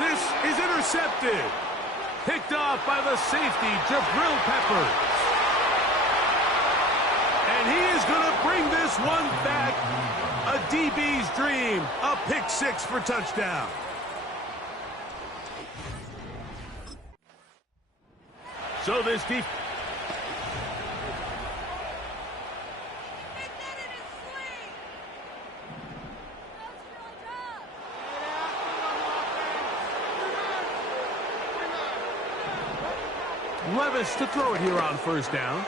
This is intercepted. Picked off by the safety, Jabril Peppers. And he is going to bring this one back. A DB's dream. A pick six for touchdown. So this defense. Levis to throw it here on first down.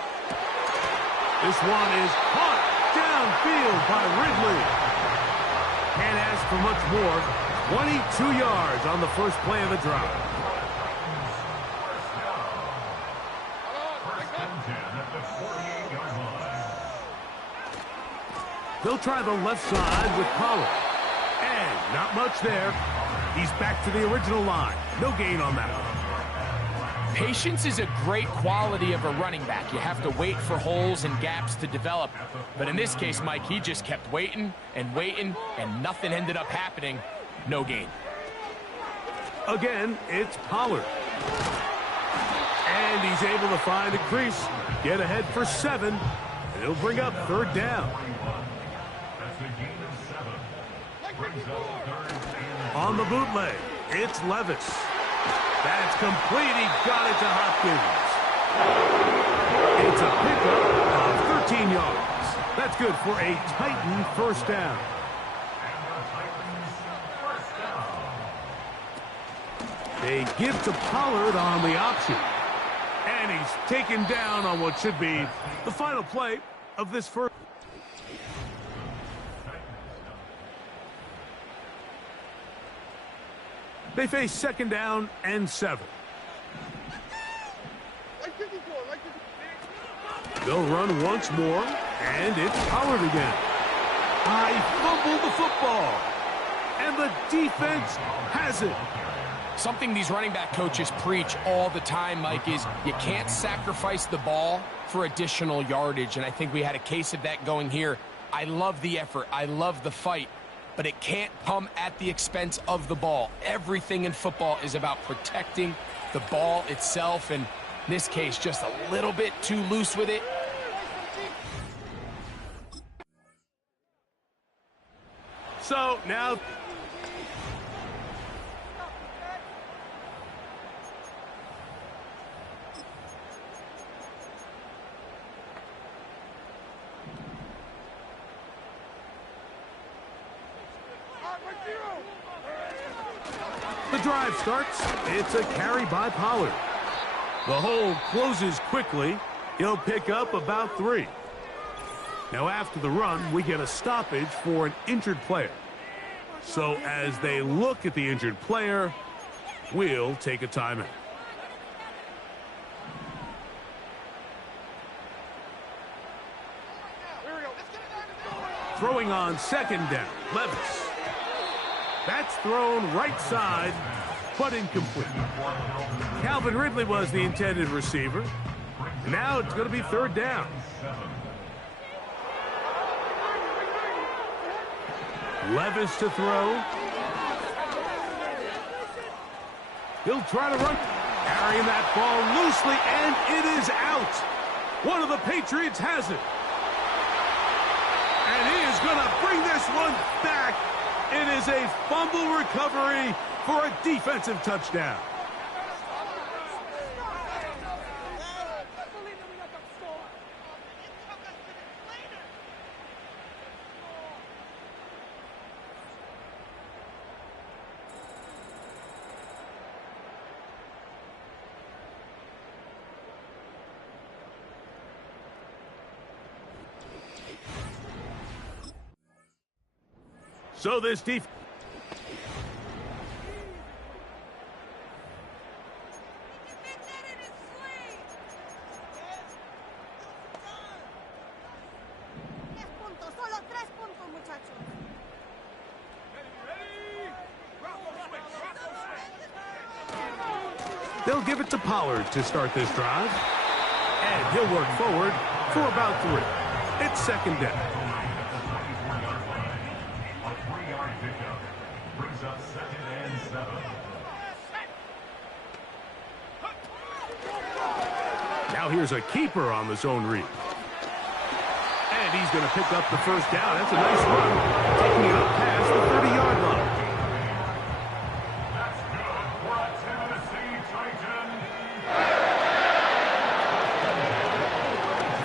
This one is caught downfield by Ridley. Can't ask for much more. 22 yards on the first play of the drive. They'll try the left side with Pollard. And not much there. He's back to the original line. No gain on that one. Patience is a great quality of a running back. You have to wait for holes and gaps to develop. But in this case, Mike, he just kept waiting, and nothing ended up happening. No gain. Again, it's Pollard. And he's able to find a crease, get ahead for 7, and it'll bring up third down. On the bootleg, it's Levis. That's complete. He got it to Hopkins. It's a pickup of 13 yards. That's good for a Titan first down. They give to Pollard on the option. And he's taken down on what should be the final play of this first. They face second down and 7. They'll run once more, and it's Pollard again. I fumbled the football, and the defense has it. Something these running back coaches preach all the time, Mike, is you can't sacrifice the ball for additional yardage, and I think we had a case of that going here. I love the effort. I love the fight. But it can't come at the expense of the ball. Everything in football is about protecting the ball itself, and in this case, just a little bit too loose with it. So now the drive starts. It's a carry by Pollard. The hole closes quickly. He'll pick up about 3. Now after the run, we get a stoppage for an injured player. So as they look at the injured player, we'll take a timeout. Throwing on second down, Levis. That's thrown right side, but incomplete. Calvin Ridley was the intended receiver. Now it's going to be third down. Levis to throw. He'll try to run. Carrying that ball loosely, and it is out. One of the Patriots has it. And he is going to bring this one back. It is a fumble recovery for a defensive touchdown. So this defense. They'll give it to Pollard to start this drive. And he'll work forward for about 3. It's second down. Now here's a keeper on the zone read. And he's going to pick up the first down. That's a nice run, taking it up past the 30-yard line. That's good for a Tennessee Titan.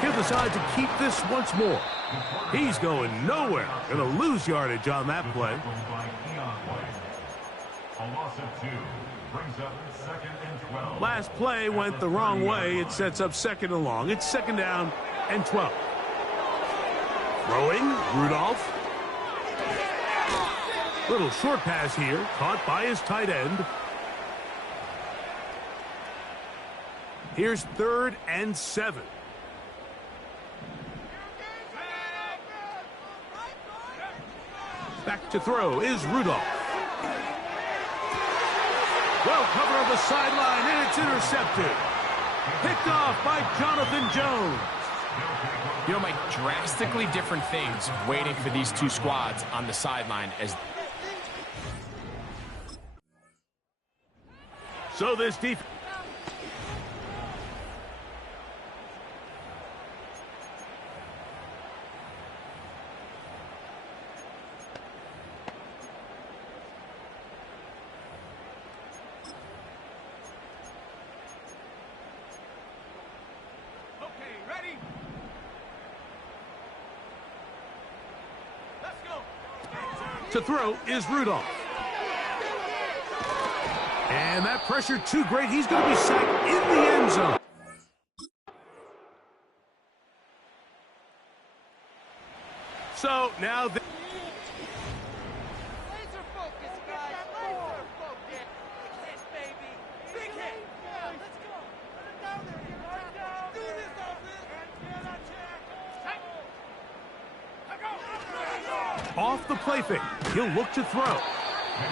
He'll decide to keep this once more. He's going nowhere. Going to lose yardage on that play. A loss of 2 brings up 2nd and 12. Last play went the wrong way. It sets up 2nd and long. It's 2nd down and 12. Throwing, Rudolph. Little short pass here, caught by his tight end. Here's 3rd and 7. Back to throw is Rudolph. Well covered on the sideline, and it's intercepted. Picked off by Jonathan Jones. You know, Mike, drastically different things waiting for these two squads on the sideline as... So this defense... To throw is Rudolph. And that pressure too great. He's going to be sacked in the end zone. So now... Laser focus, guys. Laser focus. Hit, baby. Big hit. Yeah, let's go. Put it down there. Right down. Do this, off the play fake. He'll look to throw.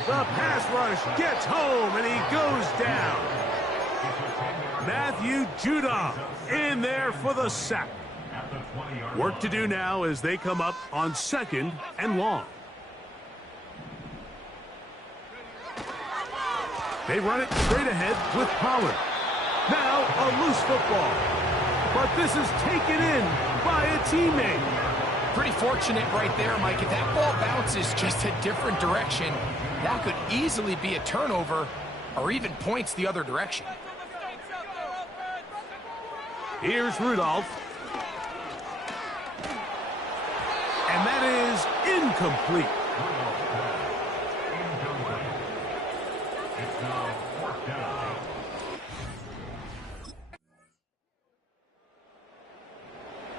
The pass rush gets home, and he goes down. Matthew Judon in there for the sack. Work to do now as they come up on 2nd and long. They run it straight ahead with Pollard. Now a loose football. But this is taken in by a teammate. Pretty fortunate right there, Mike. If that ball bounces just a different direction, that could easily be a turnover or even points the other direction. Here's Rudolph. And that is incomplete. It's now 4th down.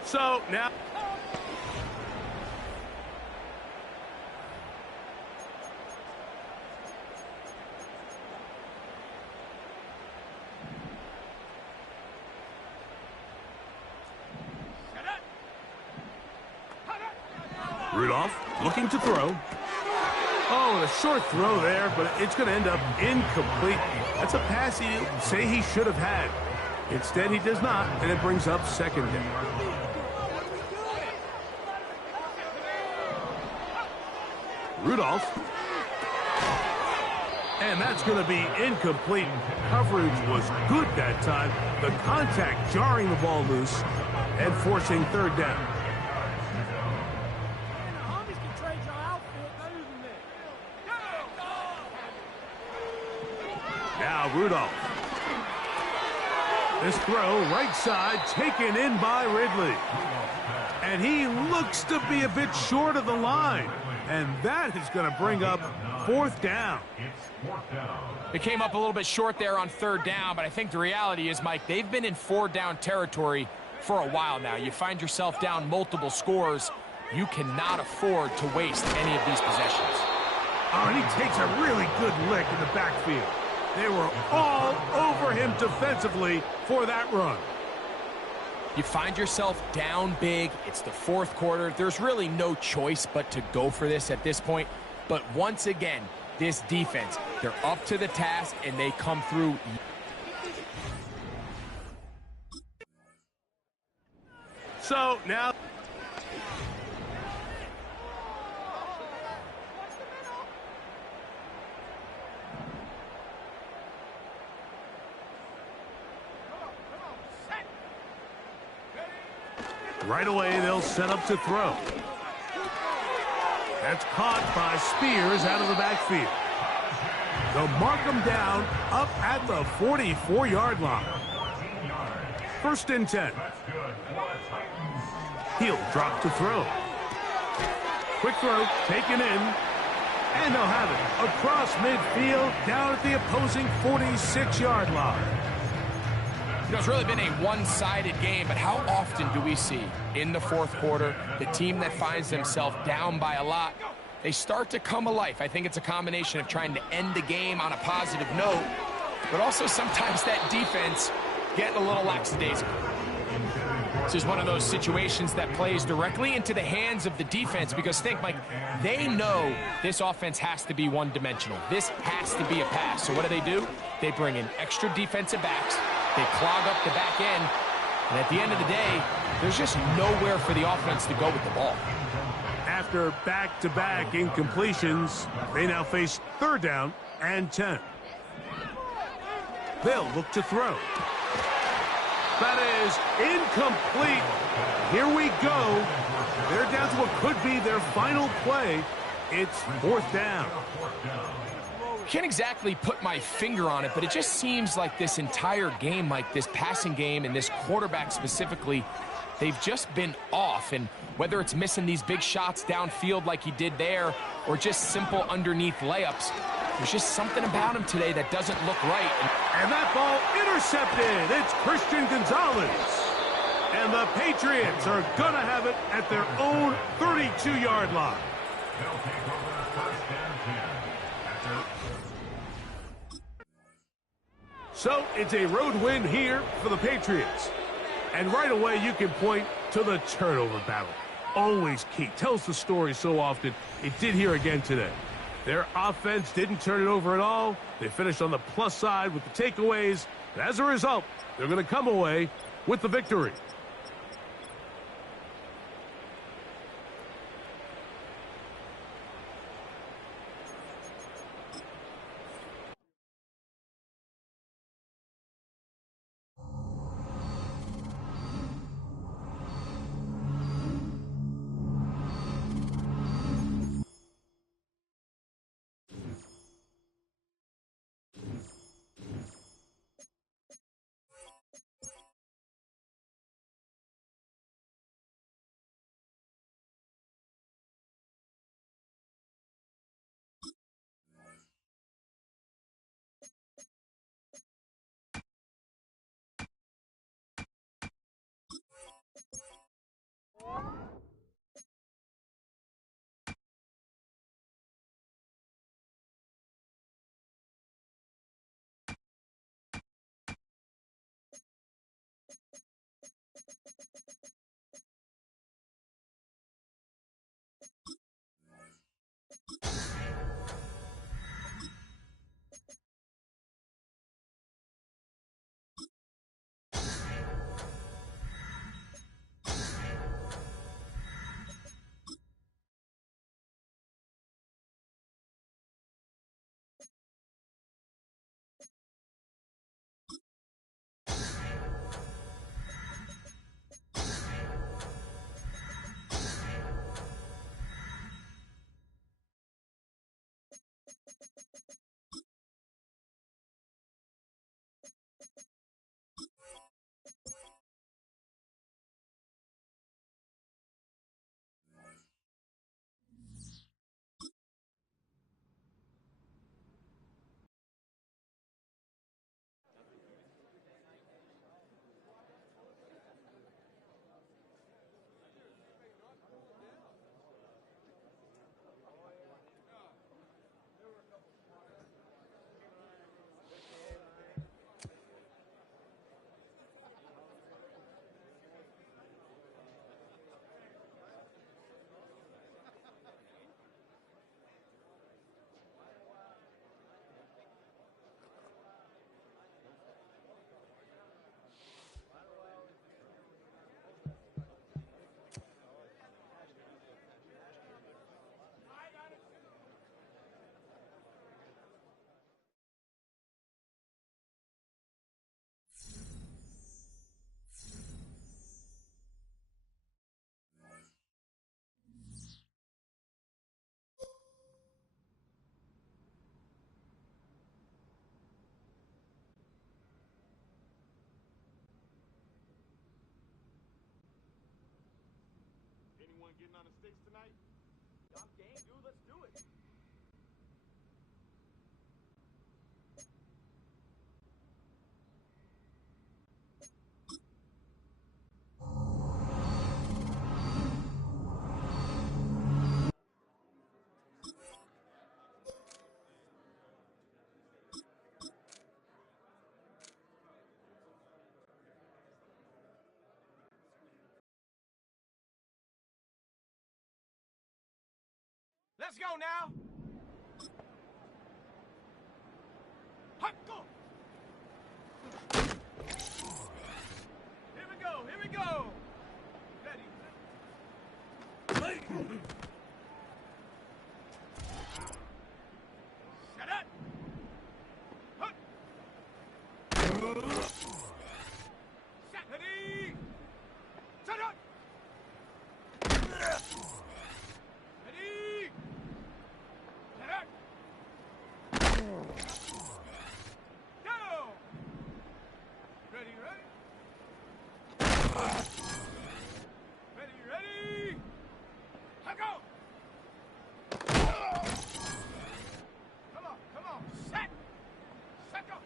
So now... Rudolph looking to throw. Oh, a short throw there, but it's going to end up incomplete. That's a pass he'd say he should have had. Instead, he does not, and it brings up 2nd down. Rudolph. And that's going to be incomplete. Coverage was good that time. The contact jarring the ball loose and forcing 3rd down. Now Rudolph. This throw right side taken in by Ridley. And he looks to be a bit short of the line. And that is going to bring up 4th down. It came up a little bit short there on 3rd down, but I think the reality is, Mike, they've been in 4th down territory for a while now. You find yourself down multiple scores. You cannot afford to waste any of these possessions. Oh, and he takes a really good lick in the backfield. They were all over him defensively for that run. You find yourself down big. It's the 4th quarter. There's really no choice but to go for this at this point. But once again, this defense, they're up to the task, and they come through. So now... Right away, they'll set up to throw. That's caught by Spears out of the backfield. They'll mark him down up at the 44-yard line. 1st and 10. He'll drop to throw. Quick throw, taken in, and they'll have it across midfield down at the opposing 46-yard line. You know, it's really been a one-sided game, but how often do we see in the 4th quarter the team that finds themselves down by a lot, they start to come alive? I think it's a combination of trying to end the game on a positive note, but also sometimes that defense getting a little lackadaisical. This is one of those situations that plays directly into the hands of the defense because think, Mike, they know this offense has to be one-dimensional. This has to be a pass. So what do? They bring in extra defensive backs. They clog up the back end. And at the end of the day, there's just nowhere for the offense to go with the ball. After back-to-back incompletions, they now face 3rd down and 10. They'll look to throw. That is incomplete. Here we go. They're down to what could be their final play. It's 4th down. Can't exactly put my finger on it, but it just seems like this entire game, like this passing game and this quarterback specifically, they've just been off. And whether it's missing these big shots downfield like he did there or just simple underneath layups, there's just something about him today that doesn't look right. And that ball intercepted. It's Christian Gonzalez. And the Patriots are going to have it at their own 32-yard line. So it's a road win here for the Patriots. And right away you can point to the turnover battle. Always key. Tells the story so often. It did here again today. Their offense didn't turn it over at all. They finished on the plus side with the takeaways. And as a result, they're going to come away with the victory. getting on the sticks tonight? I'm game, dude. Let's do it. Let's go now. Hot go. Here we go. Here we go. Ready. Set it. Hut. Set. Ready. Set it. Ready. Set it. Go. Ready, ready. Ready, ready. Let go. Come on. Set. Set, go.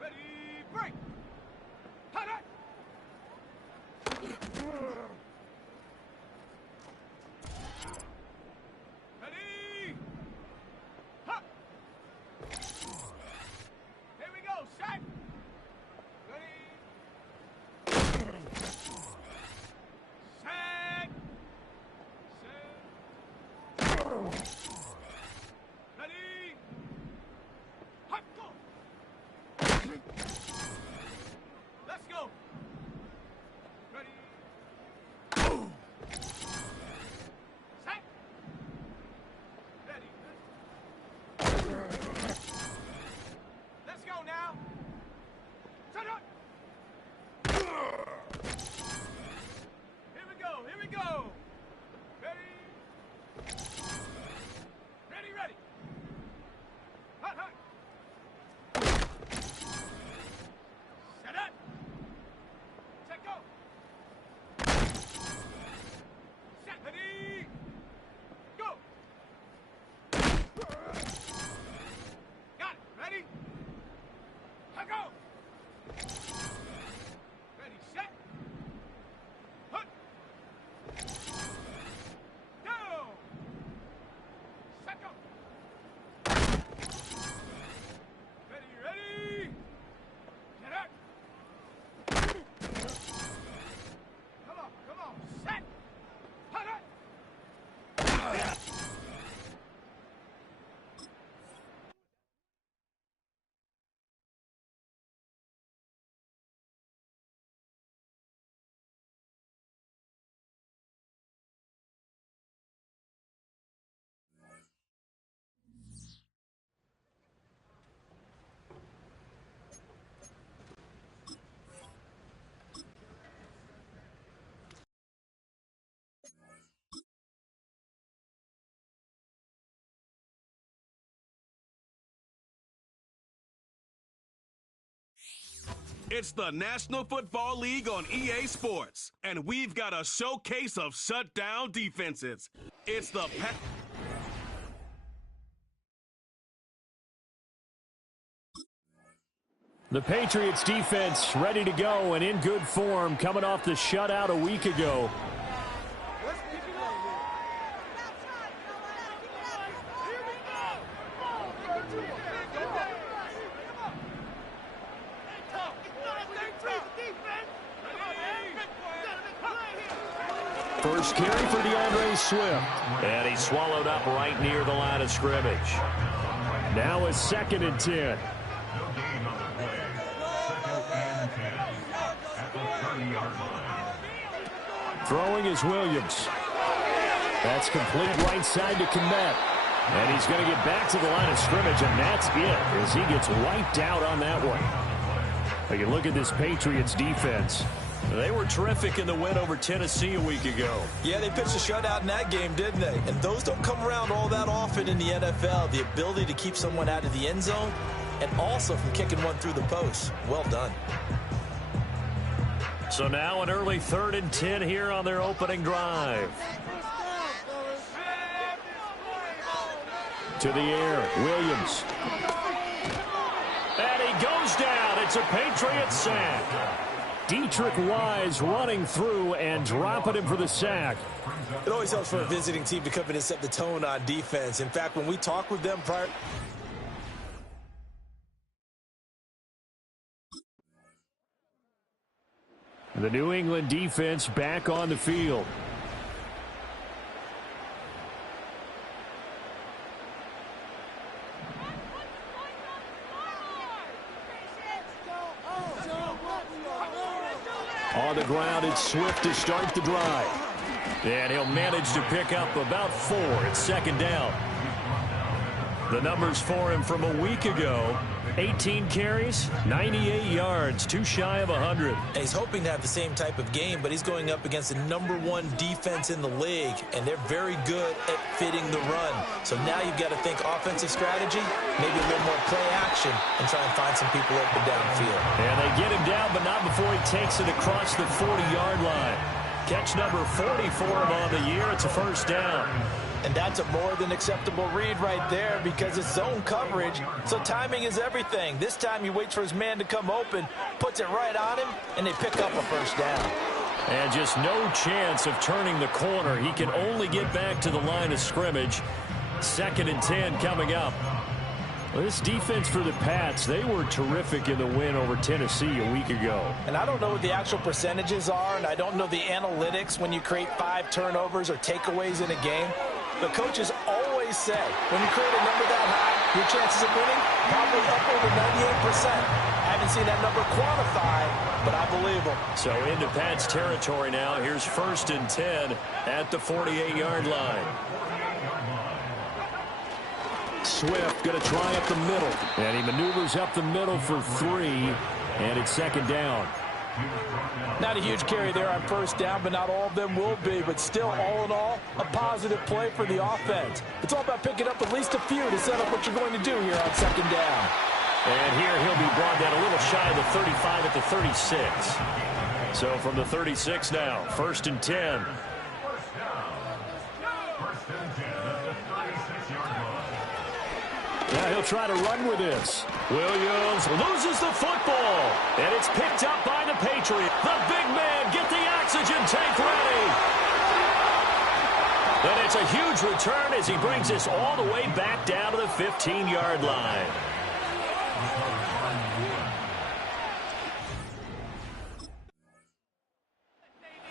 Ready, break. Hot, hot. Ready. Hop. Here we go. Set. Ready. Set. Ready. Hop, go. Let's go. Ready. Set. Ready. Let's go now. Set up. Here we go. Here we go. Ready. Ready, ready. Hot, hot. Set up. Set, go. Set, ready. Go. Got it. Ready? Let go. Ready, set. Hut. Go. Set, go. Ready, ready. Get up. Come on. Set. Hut, hut. It's the National Football League on EA Sports, and we've got a showcase of shutdown defenses. It's the The Patriots defense ready to go and in good form coming off the shutout a week ago. First carry for DeAndre Swift. And he swallowed up right near the line of scrimmage. Now it's 2nd and 10. No gain on the play. 2nd and 10 at the 30-yard line. Throwing is Williams. That's complete right side to Kmet. And he's going to get back to the line of scrimmage, and that's it as he gets wiped out on that one. Now you look at this Patriots defense. They were terrific in the win over Tennessee a week ago. Yeah, they pitched a shutout in that game, didn't they? And those don't come around all that often in the NFL. The ability to keep someone out of the end zone and also from kicking one through the post. Well done. So now an early 3rd and 10 here on their opening drive. To the air, Williams. And he goes down. It's a Patriots sack. Dietrich Wise running through and dropping him for the sack. It always helps for a visiting team to come in and set the tone on defense. In fact, when we talk with them prior... The New England defense back on the field. On the ground, it's Swift to start the drive. And he'll manage to pick up about 4 at 2nd down. The numbers for him from a week ago: 18 carries, 98 yards, too shy of 100. And he's hoping to have the same type of game, but he's going up against the #1 defense in the league, and they're very good at fitting the run. So now you've got to think offensive strategy, maybe a little more play action, and try and find some people open downfield. And they get him down, but not before he takes it across the 40-yard line. Catch number 40 for him on the year. It's a 1st down. And that's a more than acceptable read right there because it's zone coverage, so timing is everything. This time he waits for his man to come open, puts it right on him, and they pick up a 1st down. And just no chance of turning the corner. He can only get back to the line of scrimmage. 2nd and 10 coming up. Well, this defense for the Pats, they were terrific in the win over Tennessee a week ago. And I don't know what the actual percentages are, and I don't know the analytics when you create 5 turnovers or takeaways in a game. The coaches always say, when you create a number that high, your chances of winning probably up over 98%. I haven't seen that number quantified, but I believe them. So into Pats territory now. Here's 1st and 10 at the 48-yard line. Swift going to try up the middle. And he maneuvers up the middle for 3, and it's 2nd down. Not a huge carry there on 1st down, but not all of them will be. But still, all in all, a positive play for the offense. It's all about picking up at least a few to set up what you're going to do here on 2nd down. And here he'll be brought down a little shy of the 35 at the 36. So from the 36 now, 1st and 10. Now he'll try to run with this. Williams loses the football, and it's picked up by the Patriots. The big man, get the oxygen tank ready. And it's a huge return as he brings us all the way back down to the 15-yard line.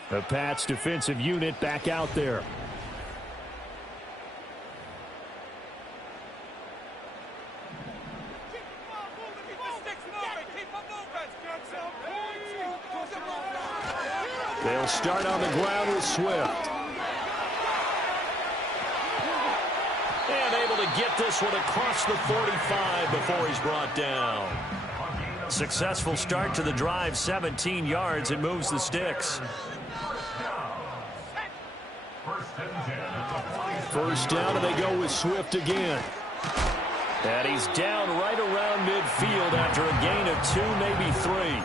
The Pats defensive unit back out there. They'll start on the ground with Swift. And able to get this one across the 45 before he's brought down. Successful start to the drive, 17 yards. It moves the sticks. 1st down, and they go with Swift again. And he's down right around midfield after a gain of 2, maybe 3.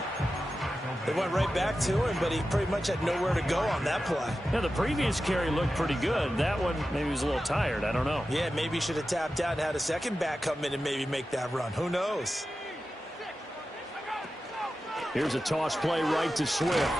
They went right back to him, but he pretty much had nowhere to go on that play. Yeah, the previous carry looked pretty good. That one, maybe he was a little tired. I don't know. Yeah, maybe he should have tapped out and had a second back come in and maybe make that run. Who knows? Here's a toss play right to Swift.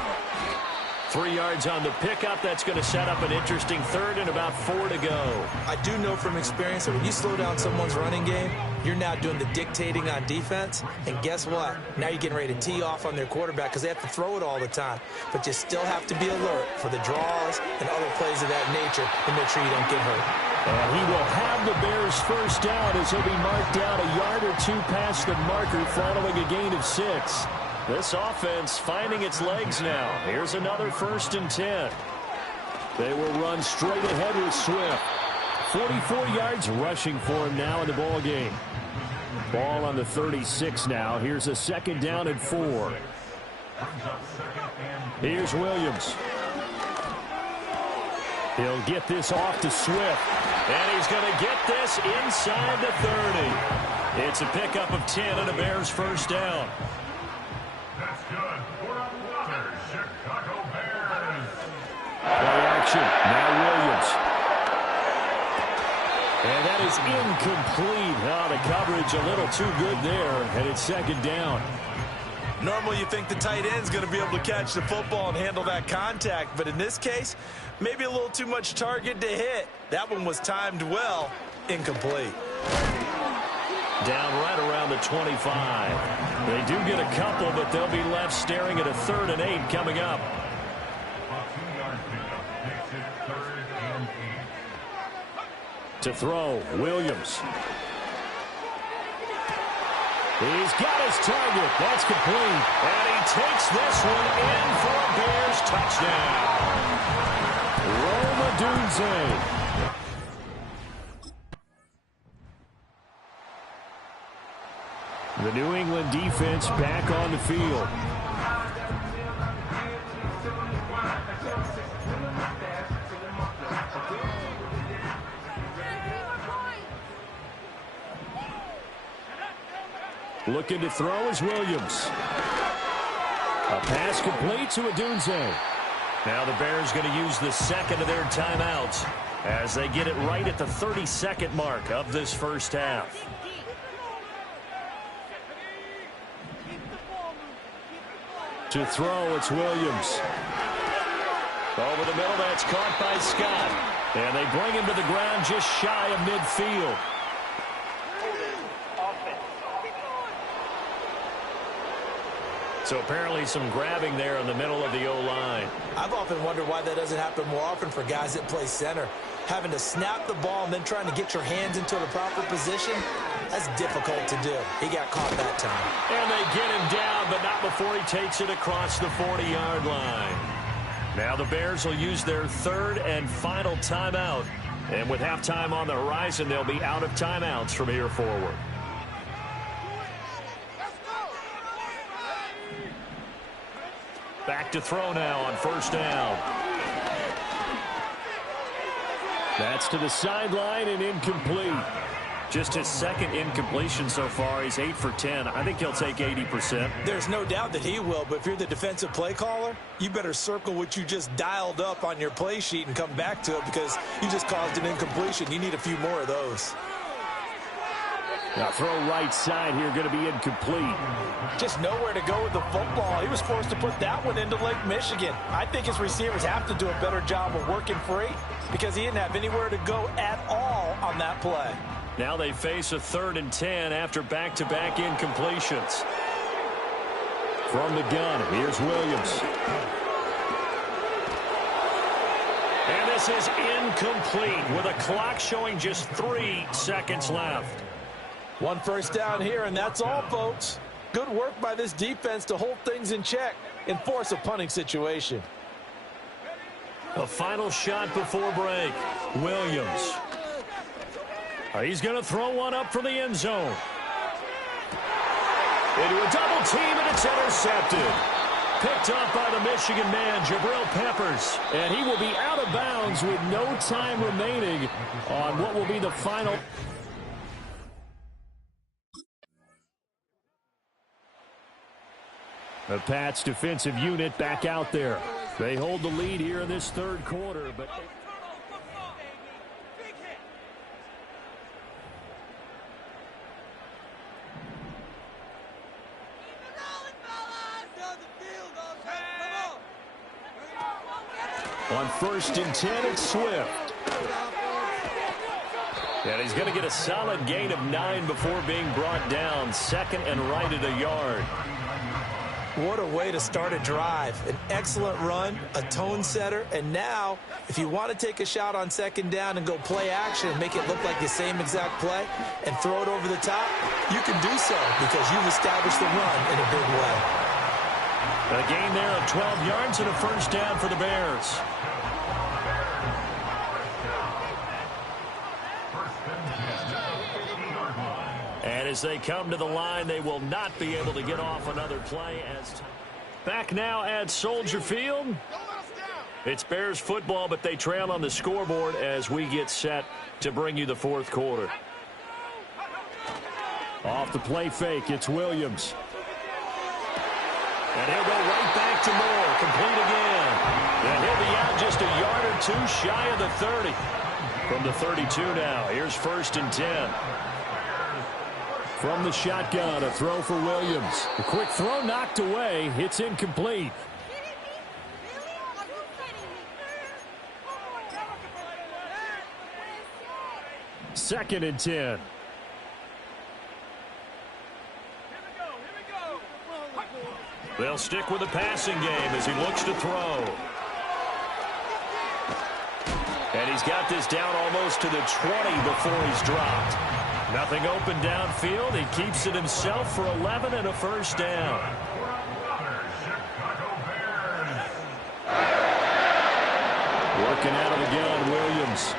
3 yards on the pickup. That's going to set up an interesting 3rd and about 4 to go. I do know from experience that when you slow down someone's running game, you're now doing the dictating on defense. And guess what? Now you're getting ready to tee off on their quarterback because they have to throw it all the time. But you still have to be alert for the draws and other plays of that nature to make sure you don't get hurt. And he will have the Bears 1st down as he'll be marked down a yard or 2 past the marker following a gain of 6. This offense finding its legs now. Here's another 1st and 10. They will run straight ahead with Swift. 44 yards rushing for him now in the ball game. Ball on the 36 now. Here's a 2nd down and 4. Here's Williams. He'll get this off to Swift. And he's going to get this inside the 30. It's a pickup of 10 and a Bears 1st down. That's good. We're on Waters. action. Now Williams. And that is incomplete. Oh, the coverage a little too good there, and it's second down. Normally you think the tight end's going to be able to catch the football and handle that contact, but in this case, maybe a little too much target to hit. That one was timed well, incomplete. Down right around the 25. They do get a couple, but they'll be left staring at a 3rd and 8 coming up. A 2-yard pickup makes it 3rd and 8. To throw, Williams. He's got his target. That's complete. And he takes this one in for a Bears touchdown. Roma Dunze. The New England defense back on the field. Looking to throw is Williams. A pass complete to Odunze. Now the Bears going to use the second of their timeouts as they get it right at the 32nd mark of this first half. To throw, it's Williams. Over the middle, that's caught by Scott. And they bring him to the ground just shy of midfield. So apparently some grabbing there in the middle of the O-line. I've often wondered why that doesn't happen more often for guys that play center. Having to snap the ball and then trying to get your hands into the proper position, that's difficult to do. He got caught that time. And they get him down, but not before he takes it across the 40-yard line. Now the Bears will use their 3rd and final timeout. And with halftime on the horizon, they'll be out of timeouts from here forward. Back to throw now on 1st down. That's to the sideline and incomplete. Just his 2nd incompletion so far. He's 8 for 10. I think he'll take 80%. There's no doubt that he will, but if you're the defensive play caller, you better circle what you just dialed up on your play sheet and come back to it because you just caused an incompletion. You need a few more of those. Now throw right side here, going to be incomplete. Just nowhere to go with the football. He was forced to put that one into Lake Michigan. I think his receivers have to do a better job of working free because he didn't have anywhere to go at all on that play. Now they face a 3rd and 10 after back-to-back incompletions. From the gun, here's Williams. And this is incomplete with a clock showing just 3 seconds left. 1 first down here, and that's all, folks. Good work by this defense to hold things in check and force a punting situation. A final shot before break. Williams. He's going to throw one up for the end zone. Into a double team, and it's intercepted. Picked up by the Michigan man, Jabril Peppers. And he will be out of bounds with no time remaining on what will be the final. The Pats defensive unit back out there. They hold the lead here in this 3rd quarter, but on 1st and 10, it's Swift. And he's going to get a solid gain of 9 before being brought down. 2nd and right at a yard. What a way to start a drive. An excellent run, a tone setter, and now, if you want to take a shot on 2nd down and go play action and make it look like the same exact play and throw it over the top, you can do so because you've established the run in a big way. A gain there of 12 yards and a 1st down for the Bears. And as they come to the line, they will not be able to get off another play. Back now at Soldier Field. It's Bears football, but they trail on the scoreboard as we get set to bring you the 4th quarter. Off the play fake, it's Williams. And he'll go right back to Moore, complete again. And he'll be out just just a yard or two shy of the 30. From the 32 now, here's 1st and 10. From the shotgun, a throw for Williams. A quick throw knocked away. It's incomplete. 2nd and 10. They'll stick with the passing game as he looks to throw. And he's got this down almost to the 20 before he's dropped. Nothing open downfield. He keeps it himself for 11 and a 1st down. Working out of the gun, Williams.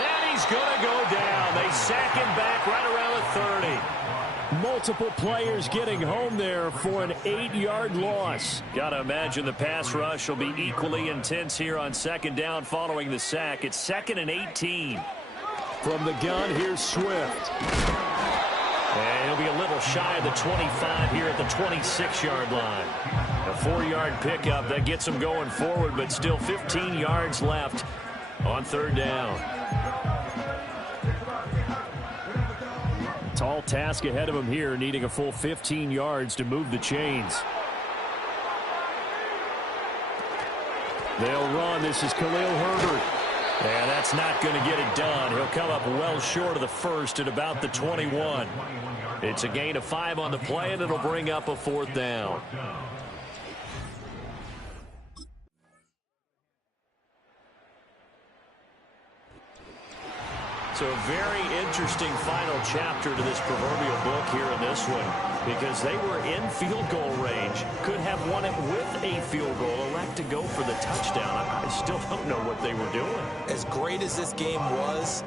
And he's going to go down. They sack him back right around the 30. Multiple players getting home there for an 8-yard loss. Got to imagine the pass rush will be equally intense here on 2nd down following the sack. It's 2nd and 18. From the gun, here's Swift. And he'll be a little shy of the 25 here at the 26-yard line. A 4-yard pickup that gets him going forward, but still 15 yards left on 3rd down. Tall task ahead of him here, needing a full 15 yards to move the chains. They'll run. This is Khalil Herbert. And that's not going to get it done. He'll come up well short of the 1st at about the 21. It's a gain of 5 on the play, and it'll bring up a 4th down. So a very interesting final chapter to this proverbial book here in this one, because they were in field goal range, could have won it with a field goal, elect to go for the touchdown. I still don't know what they were doing. As great as this game was,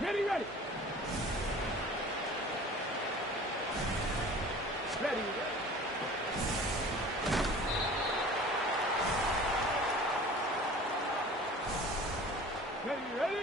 Ready, ready. Ready, ready. Ready, ready.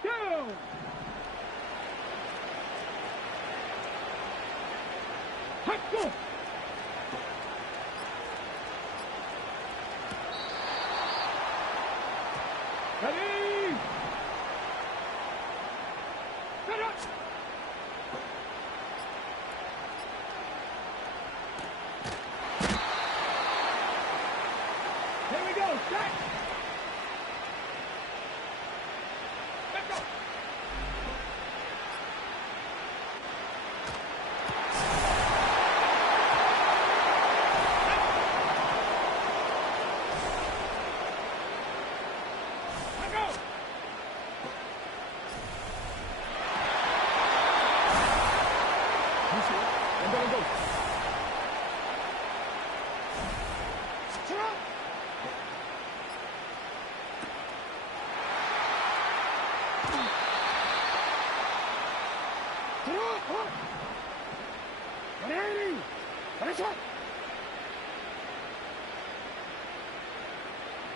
Go! Hot go! Ready! Set up! Here we go, set! Let's go! Let's go! You see it? And then go. Set up!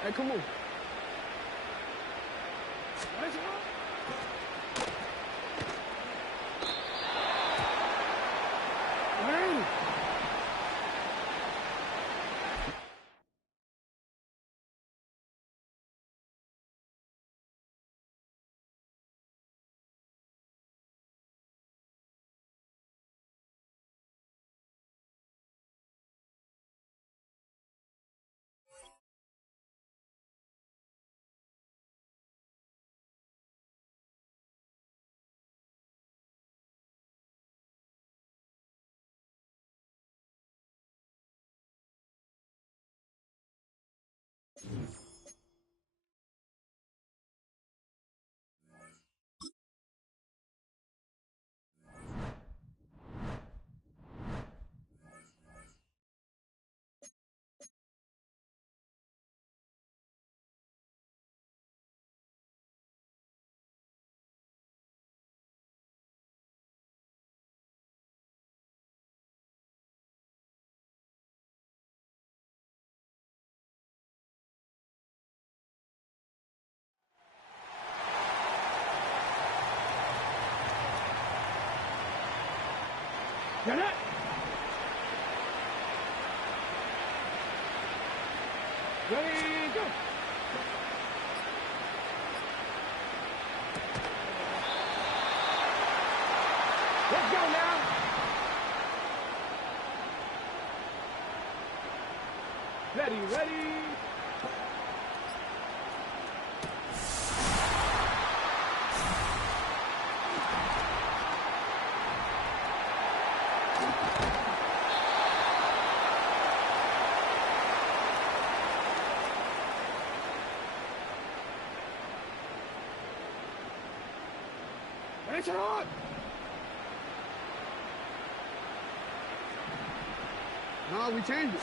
Hey, come on. Get it. Ready, go. Let's go now. Ready, ready. Finish it on. No, we changed it.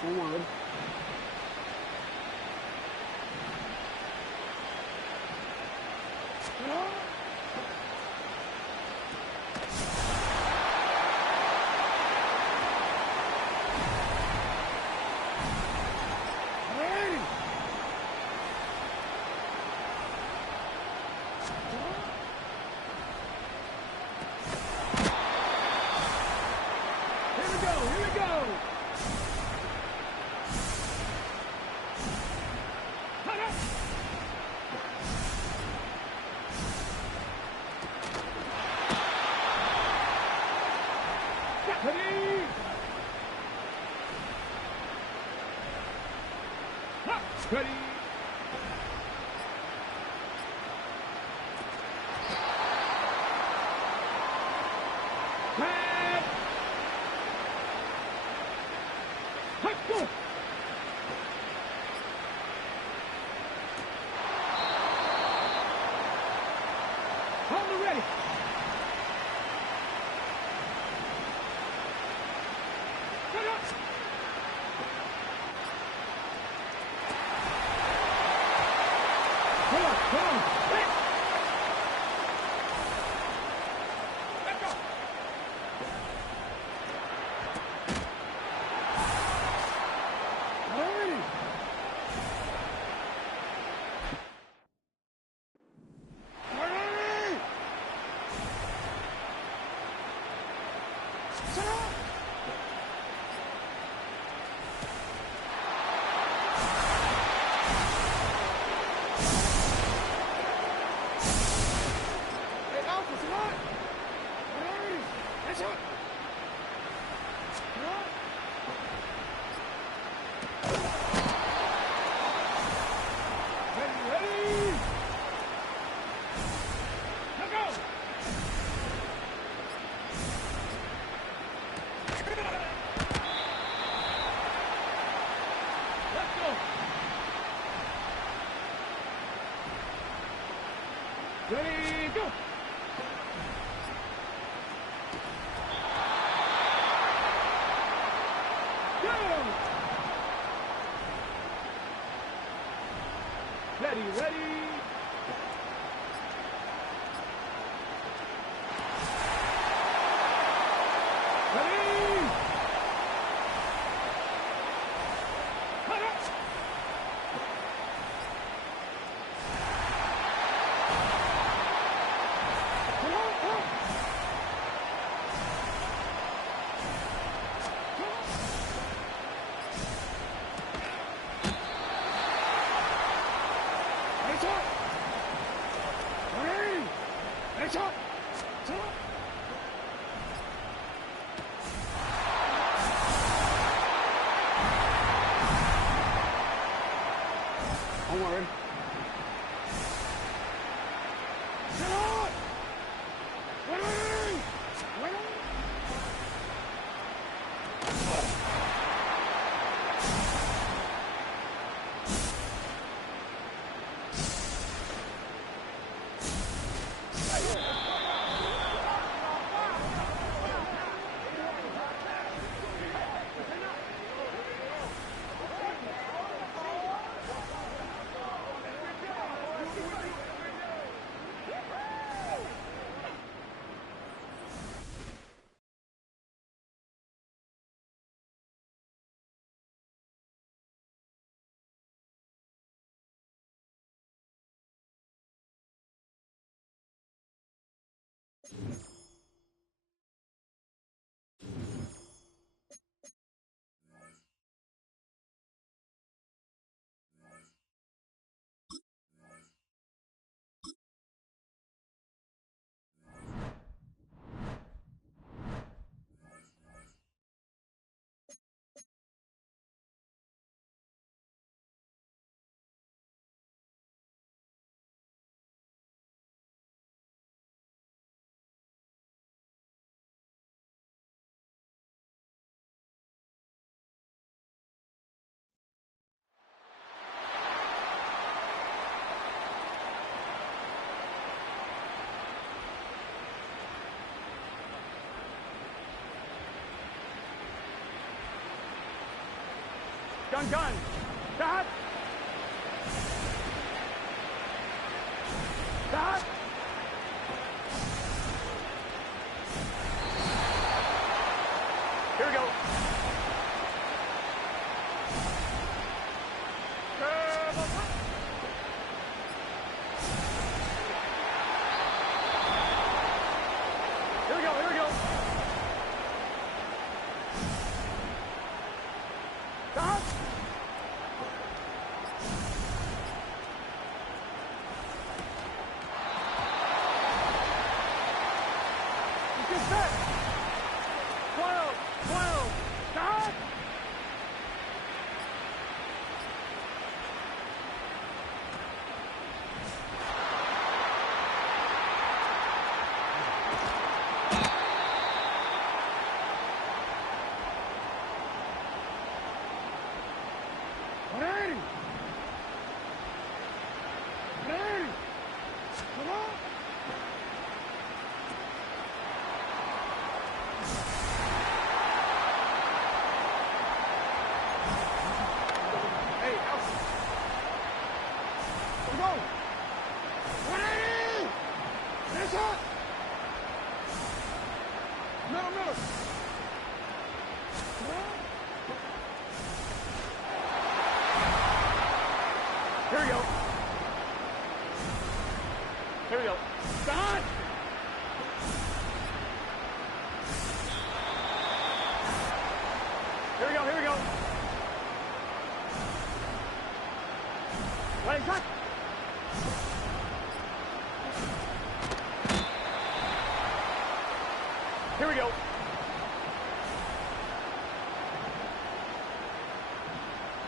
Forward. Ready. Grab. Let's go. Hold it ready. Get up. Come on, come on. Hey. Let's go. Ready. Ready. Set up. Ready, go! Go! Ready, ready! Ready! Cut up! Don't worry. Get on! Ready! Ready! Gun, gun. Stop. Stop. Here we go. Here we go, here we go. Stop. Get set. 12, 12. Stop. Ready. Ready. Come on. Hey, out. Here we go. 180. Finish up. Middle, middle. Come on. Here we go. Here we go. Start. Here we go, here we go. Ready, cut. Here we go.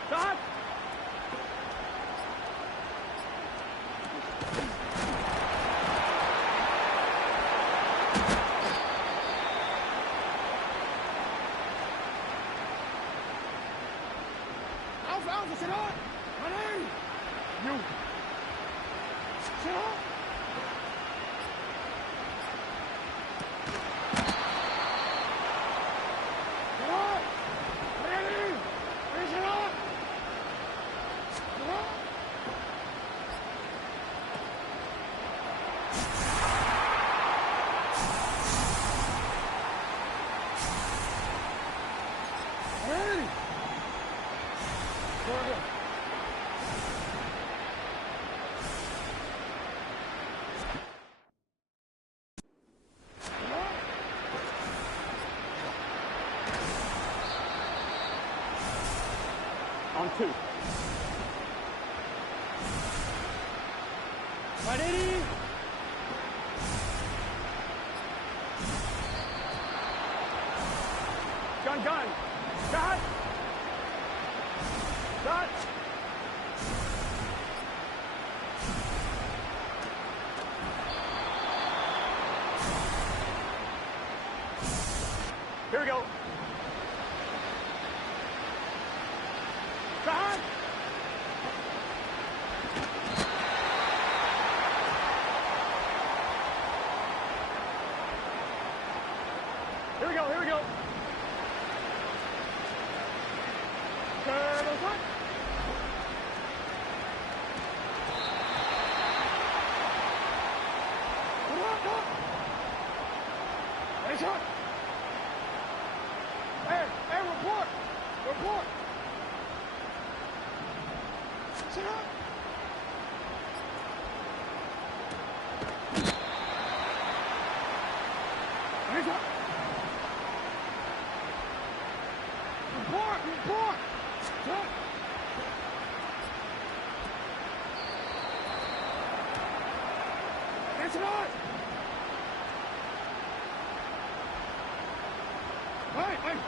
Start. Alpha, sit on. Ready. You. Sit on. Sit on. Ready. Finish it on. Sit on. Ready. Go ahead. On two. Ready? Gun, gun. Shot. Shot. Here we go. Shot. Here we go, here we go. Turtle shot. Come on, come on. Ready, shot. Hey, hey, report. Report. Sit up. That's right. Hey.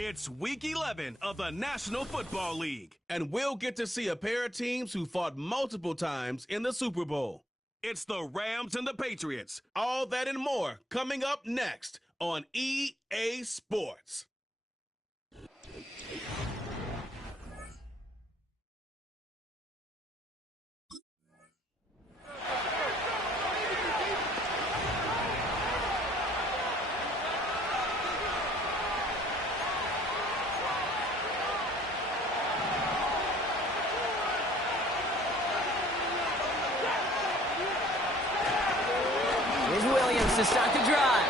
It's Week 11 of the National Football League, and we'll get to see a pair of teams who fought multiple times in the Super Bowl. It's the Rams and the Patriots. All that and more coming up next on EA Sports. To start the drive.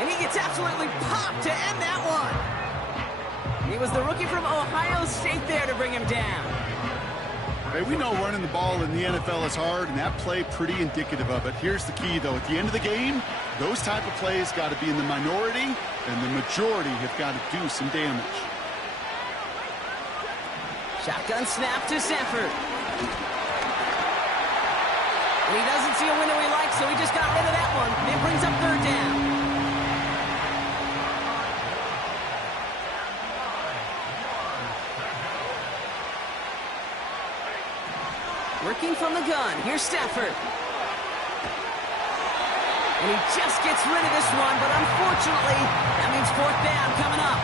And he gets absolutely popped to end that one. It was the rookie from Ohio State there to bring him down. Hey, we know running the ball in the NFL is hard, and that play pretty indicative of it. Here's the key, though. At the end of the game, those type of plays got to be in the minority, and the majority have got to do some damage. Shotgun snap to Stafford. And he doesn't see a window he likes, so he just got rid of that one. It brings up third down. Working from the gun. Here's Stafford. And he just gets rid of this one, but unfortunately, that means fourth down coming up.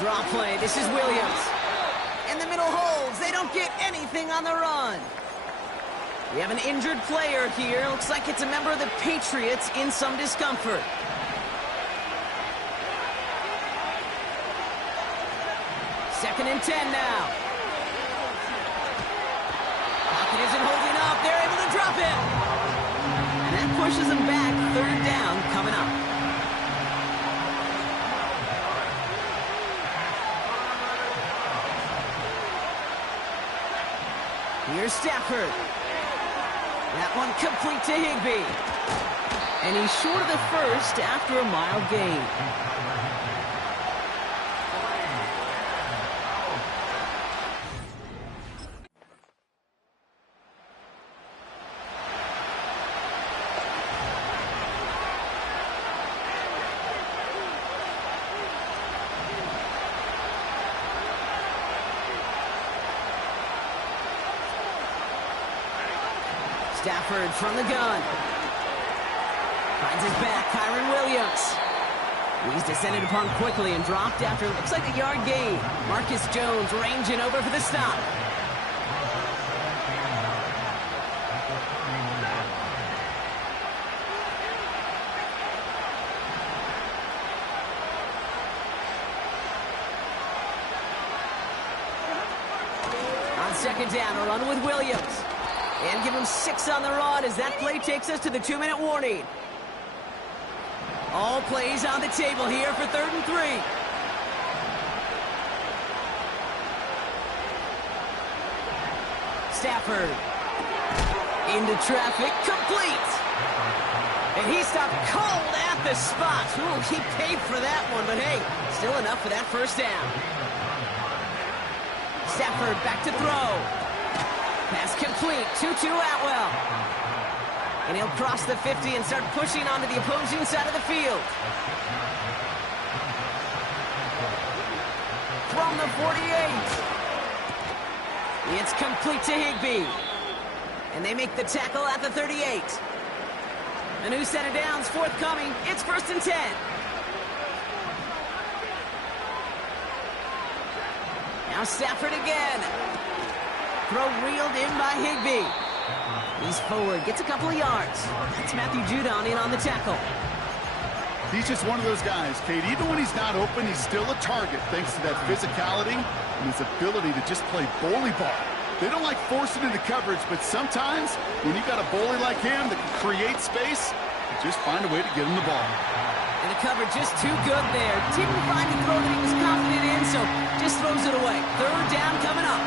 Draw play. This is Williams. In the middle holds. They don't get anything on the run. We have an injured player here. Looks like it's a member of the Patriots in some discomfort. Second and 10 now. Pocket isn't holding up. They're able to drop it. And that pushes them back. Third down coming up. Here's Stafford. That one complete to Higbee. And he's short of the first after a mile gain. Stafford from the gun. Finds his back, Kyron Williams. He's descended upon quickly and dropped after looks like a yard gain. Marcus Jones ranging over for the stop. On second down, a run with Williams. And give him 6 on the run as that play takes us to the 2-minute warning. All plays on the table here for 3rd and 3. Stafford. Into traffic, complete. And he stopped cold at the spot. Ooh, he paid for that one, but hey, still enough for that first down. Stafford back to throw. Pass complete, 2-2 Atwell. And he'll cross the 50 and start pushing onto the opposing side of the field. From the 48. It's complete to Higbee. And they make the tackle at the 38. A new set of downs forthcoming. It's 1st and 10. Now Stafford again. Throw reeled in by Higbee. He's forward, gets a couple of yards. That's Matthew Judon in on the tackle. He's just one of those guys, Kate. Even when he's not open, he's still a target thanks to that physicality and his ability to just play bully ball. They don't like forcing into coverage, but sometimes when you got a bully like him that can create space, you just find a way to get him the ball. And the cover just too good there. Didn't find a throw that he was confident in, so just throws it away. 3rd down coming up.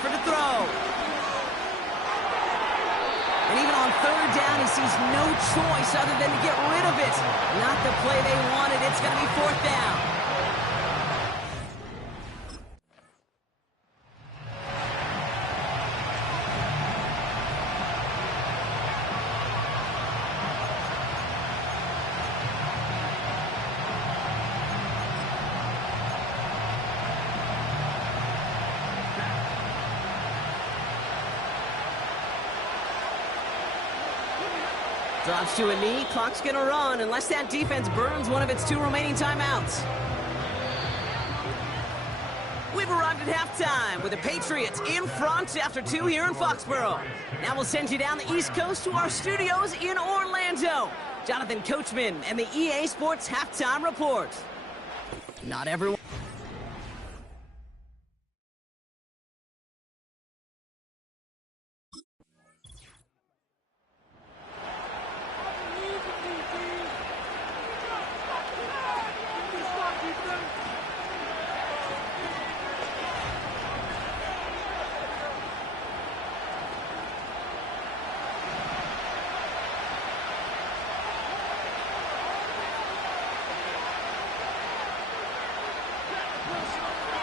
Stafford to throw. And even on third down, he sees no choice other than to get rid of it. Not the play they wanted. It's going to be fourth down. Drops to a knee, clock's gonna run unless that defense burns one of its 2 remaining timeouts. We've arrived at halftime with the Patriots in front after 2 here in Foxborough. Now we'll send you down the East Coast to our studios in Orlando. Jonathan Coachman and the EA Sports Halftime Report. Not everyone...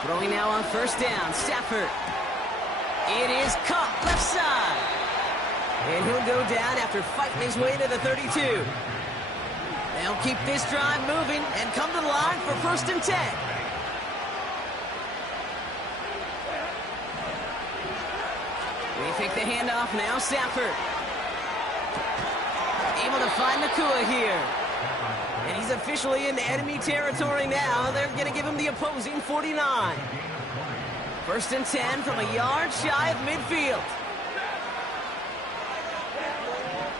Throwing now on first down, Stafford. It is caught left side. And he'll go down after fighting his way to the 32. They'll keep this drive moving and come to the line for 1st and 10. We take the handoff now, Stafford. Able to find Nakua here. And he's officially in enemy territory now. They're going to give him the opposing 49. 1st and 10 from a yard shy of midfield.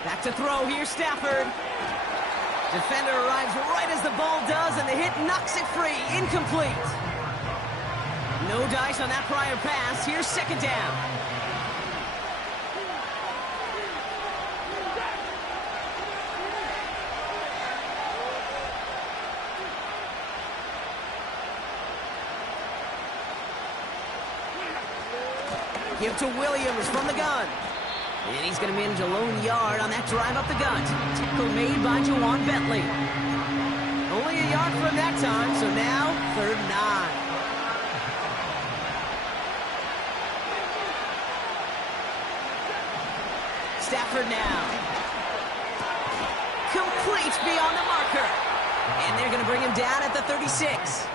Back to throw here, Stafford. Defender arrives right as the ball does, and the hit knocks it free. Incomplete. No dice on that prior pass. Here's 2nd down. Give to Williams from the gun. And he's going to manage a lone yard on that drive up the gut. Tackle made by Jawan Bentley. Only a yard from that time, so now 3rd and 9. Stafford now. Complete beyond the marker. And they're going to bring him down at the 36.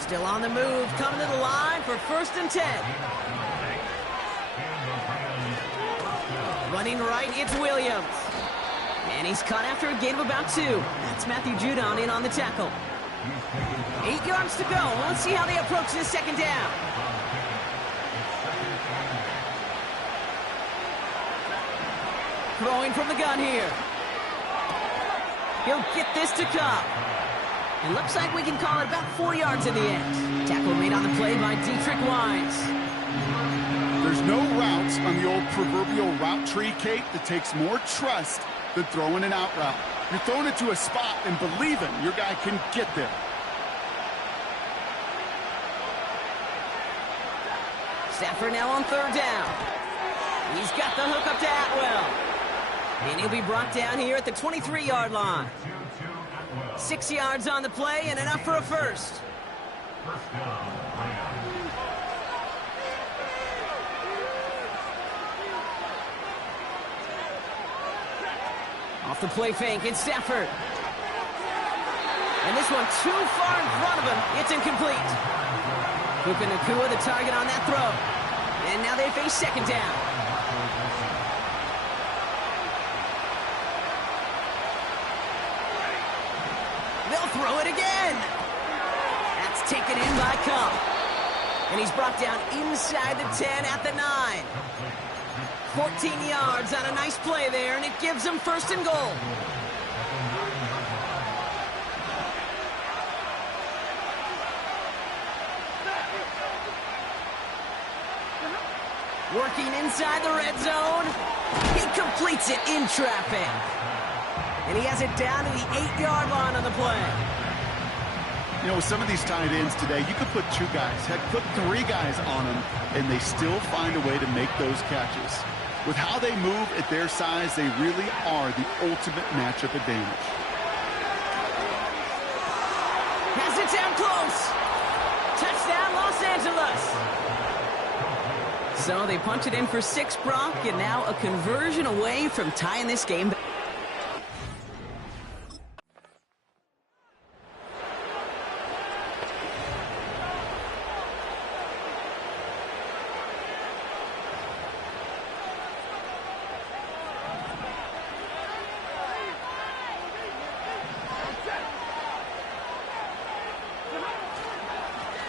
Still on the move, coming to the line for 1st and 10. Running right, it's Williams. And he's caught after a gain of about 2. That's Matthew Judon in on the tackle. 8 yards to go. Let's see how they approach this 2nd down. Throwing from the gun here. He'll get this to Cobb. It looks like we can call it about 4 yards in the end. Tackle made on the play by Dietrich Wines. There's no routes on the old proverbial route tree, Kate, that takes more trust than throwing an out route. You're throwing it to a spot and believing your guy can get there. Stafford now on 3rd down. He's got the hook up to Atwell. And he'll be brought down here at the 23-yard line. 6 yards on the play and enough for a first. Off the play fake, it's Stafford. And this one too far in front of him. It's incomplete. Puka Nakua the target on that throw. And now they face 2nd down. They'll throw it again. That's taken in by Cup. And he's brought down inside the 10 at the 9. 14 yards on a nice play there, and it gives them 1st and goal. Working inside the red zone. He completes it in traffic. And he has it down to the 8-yard line on the play. You know, with some of these tight ends today, you could put 2 guys, heck, put 3 guys on them, and they still find a way to make those catches. With how they move at their size, they really are the ultimate matchup advantage. Has it down close. Touchdown, Los Angeles. So they punch it in for 6, Brock, and now a conversion away from tying this game.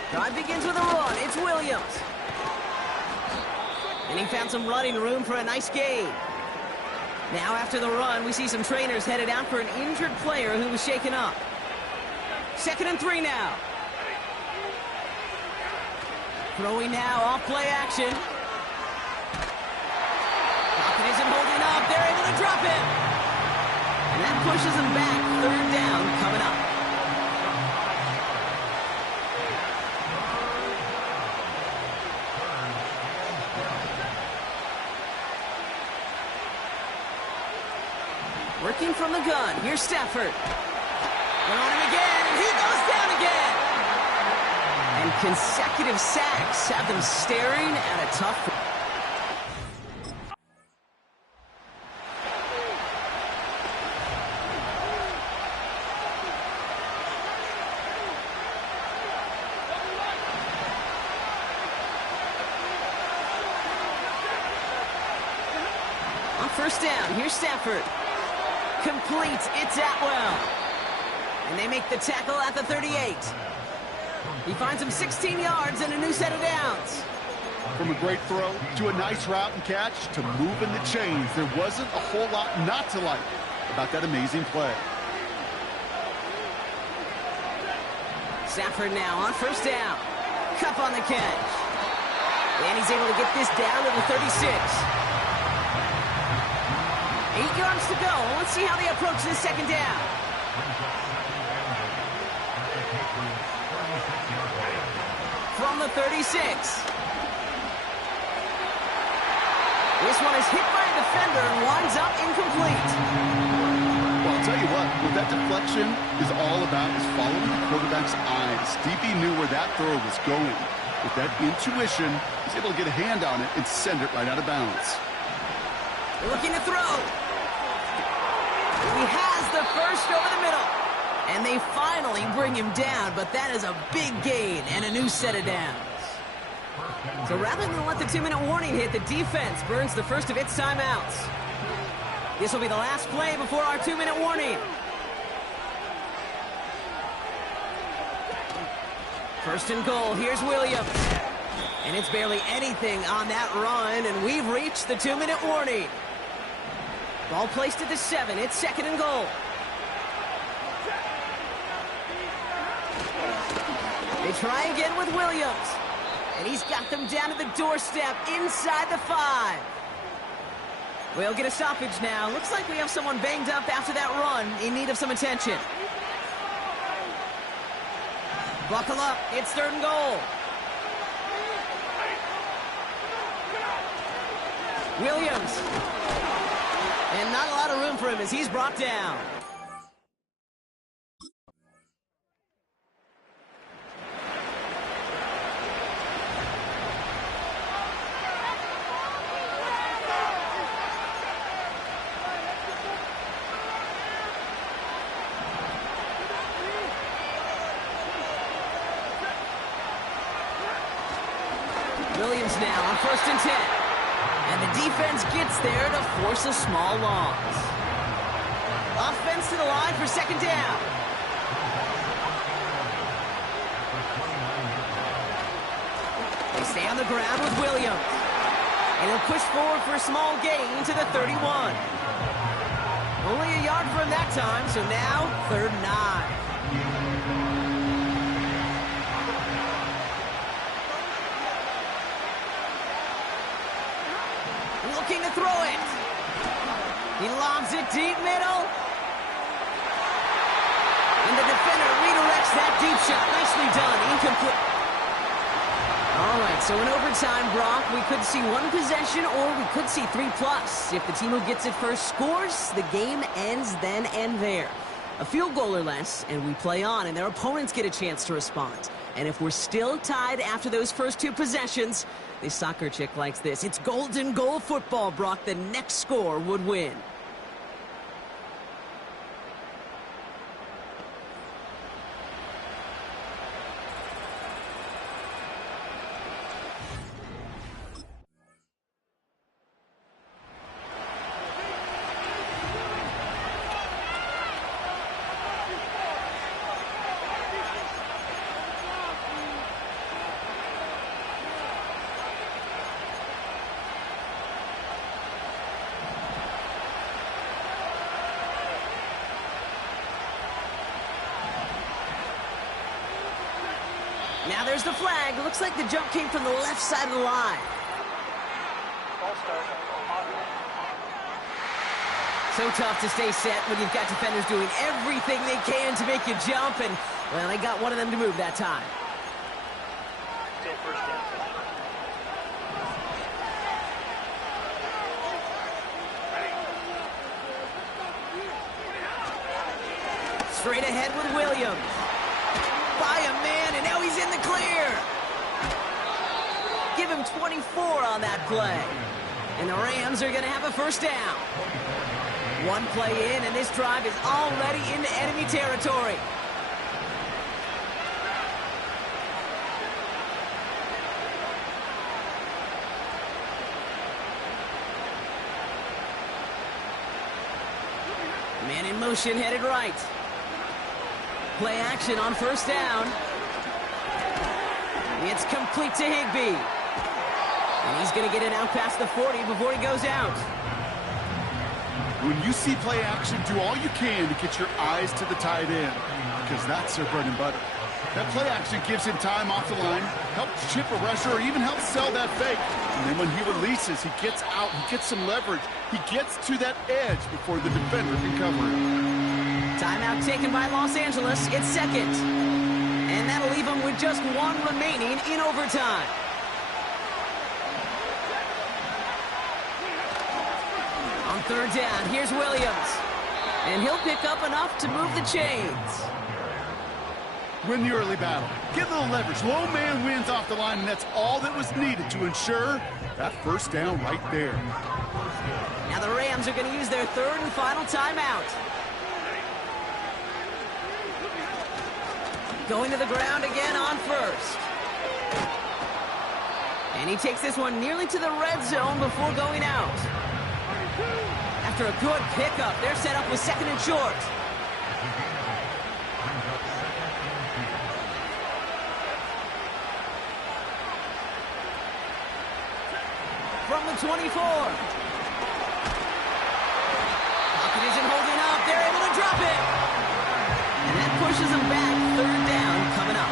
Drive begins with a run. It's Williams. And he found some running room for a nice gain. Now after the run, we see some trainers headed out for an injured player who was shaken up. 2nd and 3 now. Throwing now off play action. Pocket isn't holding up. They're able to drop him. And that pushes them back. 3rd down coming up. Working from the gun. Here's Stafford. They're on him again, and he goes down again. And consecutive sacks have them staring at a tough... On 1st down, here's Stafford. Complete. It's Atwell. And they make the tackle at the 38. He finds him 16 yards and a new set of downs. From a great throw to a nice route and catch to moving the chains, there wasn't a whole lot not to like about that amazing play. Stafford now on 1st down. Cup on the catch. And he's able to get this down to the 36. 8 yards to go. Let's see how they approach this 2nd down. From the 36. This one is hit by a defender and winds up incomplete. Well, I'll tell you what, what that deflection is all about is following the quarterback's eyes. DB knew where that throw was going. With that intuition, he's able to get a hand on it and send it right out of bounds. Looking to throw. He has the first over the middle. And they finally bring him down, but that is a big gain and a new set of downs. So rather than let the 2-minute warning hit, the defense burns the first of its timeouts. This will be the last play before our 2-minute warning. 1st and goal, here's Williams. And it's barely anything on that run, and we've reached the 2-minute warning. Ball placed at the 7. It's 2nd and goal. They try again with Williams. And he's got them down to the doorstep inside the 5. We'll get a stoppage now. Looks like we have someone banged up after that run in need of some attention. Buckle up. It's 3rd and goal. Williams. And not a lot of room for him as he's brought down. Williams now on 1st and 10. And the defense gets there to force a small loss. Offense to the line for 2nd down. They stay on the ground with Williams. And he'll push forward for a small gain to the 31. Only a yard for him that time, so now 3rd and 9. Looking to throw it. He lobs it deep middle. And the defender redirects that deep shot. Nicely done. Incomplete. All right, so in overtime, Brock, we could see one possession or we could see 3+. If the team who gets it first scores, the game ends then and there. A field goal or less, and we play on, and their opponents get a chance to respond. And if we're still tied after those first 2 possessions, this soccer chick likes this. It's golden goal football, Brock. The next score would win. Now there's the flag. Looks like the jump came from the left side of the line. So tough to stay set when you've got defenders doing everything they can to make you jump, and, well, they got one of them to move that time. Straight ahead with Williams. By a man, and now he's in the clear. Give him 24 on that play. And the Rams are going to have a first down. One play in, and this drive is already into enemy territory. Man in motion, headed right. Play action on first down. It's complete to Higbee. And he's going to get it out past the 40 before he goes out. When you see play action, do all you can to get your eyes to the tight end, because that's their bread and butter. That play action gives him time off the line, helps chip a rusher, or even helps sell that fake. And then when he releases, he gets out, he gets some leverage. He gets to that edge before the defender can cover him. Timeout taken by Los Angeles. It's second. And that'll leave them with just one remaining in overtime. On third down, here's Williams. And he'll pick up enough to move the chains. Win the early battle. Get a little leverage. Low man wins off the line, and that's all that was needed to ensure that first down right there. Now the Rams are going to use their third and final timeout. Going to the ground again on first. And he takes this one nearly to the red zone before going out. After a good pickup, they're set up with second and short. From the 24. Pocket isn't holding up. They're able to drop it. And that pushes them back. Third down coming up.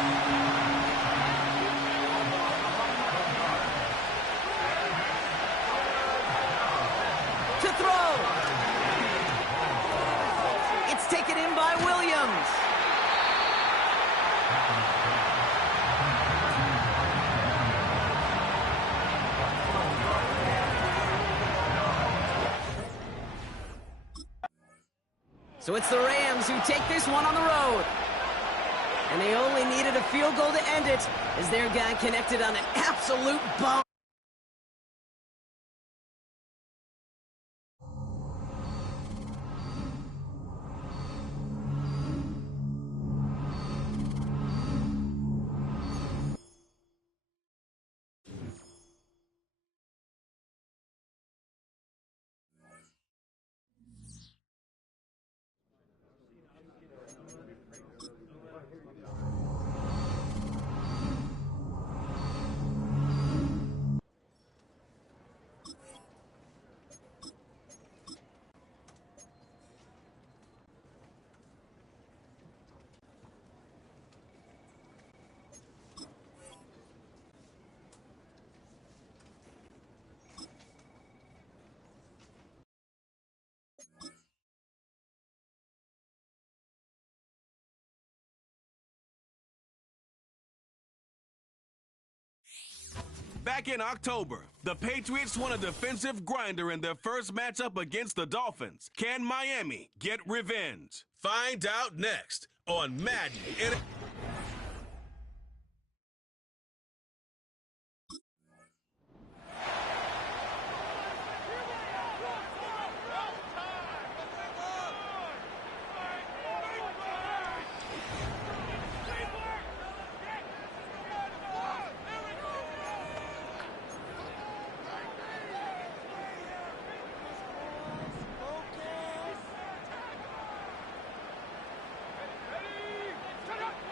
To throw. It's taken in by Williams. So it's the Rams who take this one on the road. And they only needed a field goal to end it as their guy connected on an absolute bomb. Back in October, the Patriots won a defensive grinder in their first matchup against the Dolphins. Can Miami get revenge? Find out next on Madden.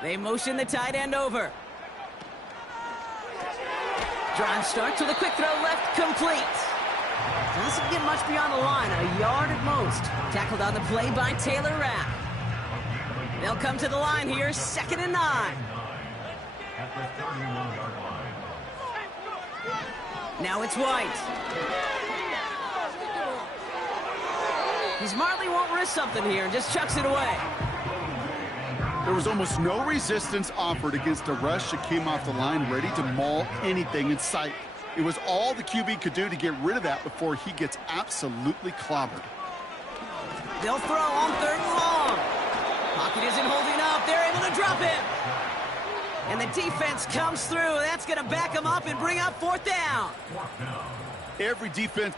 They motion the tight end over. Drive starts with a quick throw left, complete. Doesn't get much beyond the line, a yard at most. Tackled on the play by Taylor Rapp. They'll come to the line here, 2nd and 9. At the 31-yard line. Now it's White. He smartly won't risk something here and just chucks it away. There was almost no resistance offered against a rush that came off the line ready to maul anything in sight. It was all the QB could do to get rid of that before he gets absolutely clobbered. They'll throw on 3rd and long. Pocket isn't holding up. They're able to drop him. And the defense comes through. That's going to back him up and bring up 4th down. Every defense...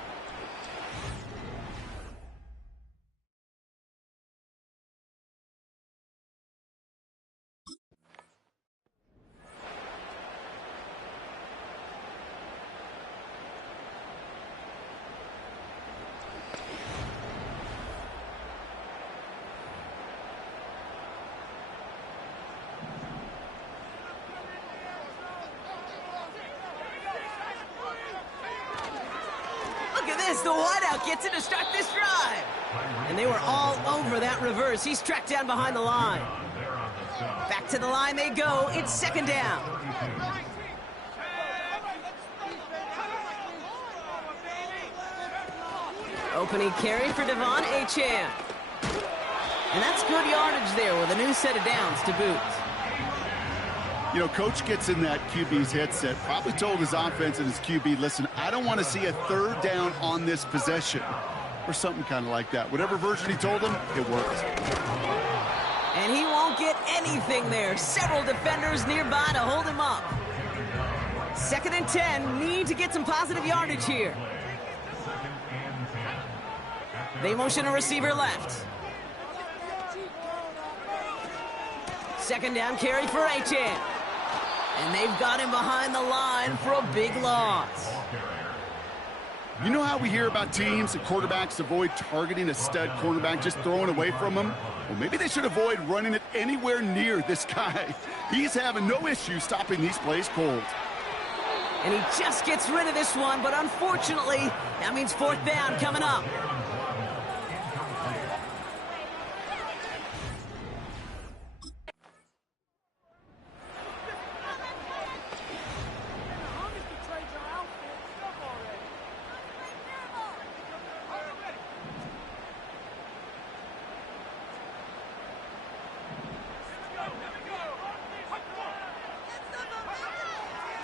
The wideout gets it to start this drive. And they were all over that reverse. He's tracked down behind the line. Back to the line they go. It's 2nd down. Opening carry for Devon Achane. And that's good yardage there with a new set of downs to boot. You know, coach gets in that QB's headset, probably told his offense and his QB, listen, I don't want to see a 3rd down on this possession, or something kind of like that. Whatever version he told him, it worked. And he won't get anything there. Several defenders nearby to hold him up. 2nd and 10, need to get some positive yardage here. They motion a receiver left. 2nd down carry for Achane. And they've got him behind the line for a big loss. You know how we hear about teams and quarterbacks avoid targeting a stud cornerback, just throwing away from him? Well, maybe they should avoid running it anywhere near this guy. He's having no issue stopping these plays cold. And he just gets rid of this one, but unfortunately, that means 4th down coming up.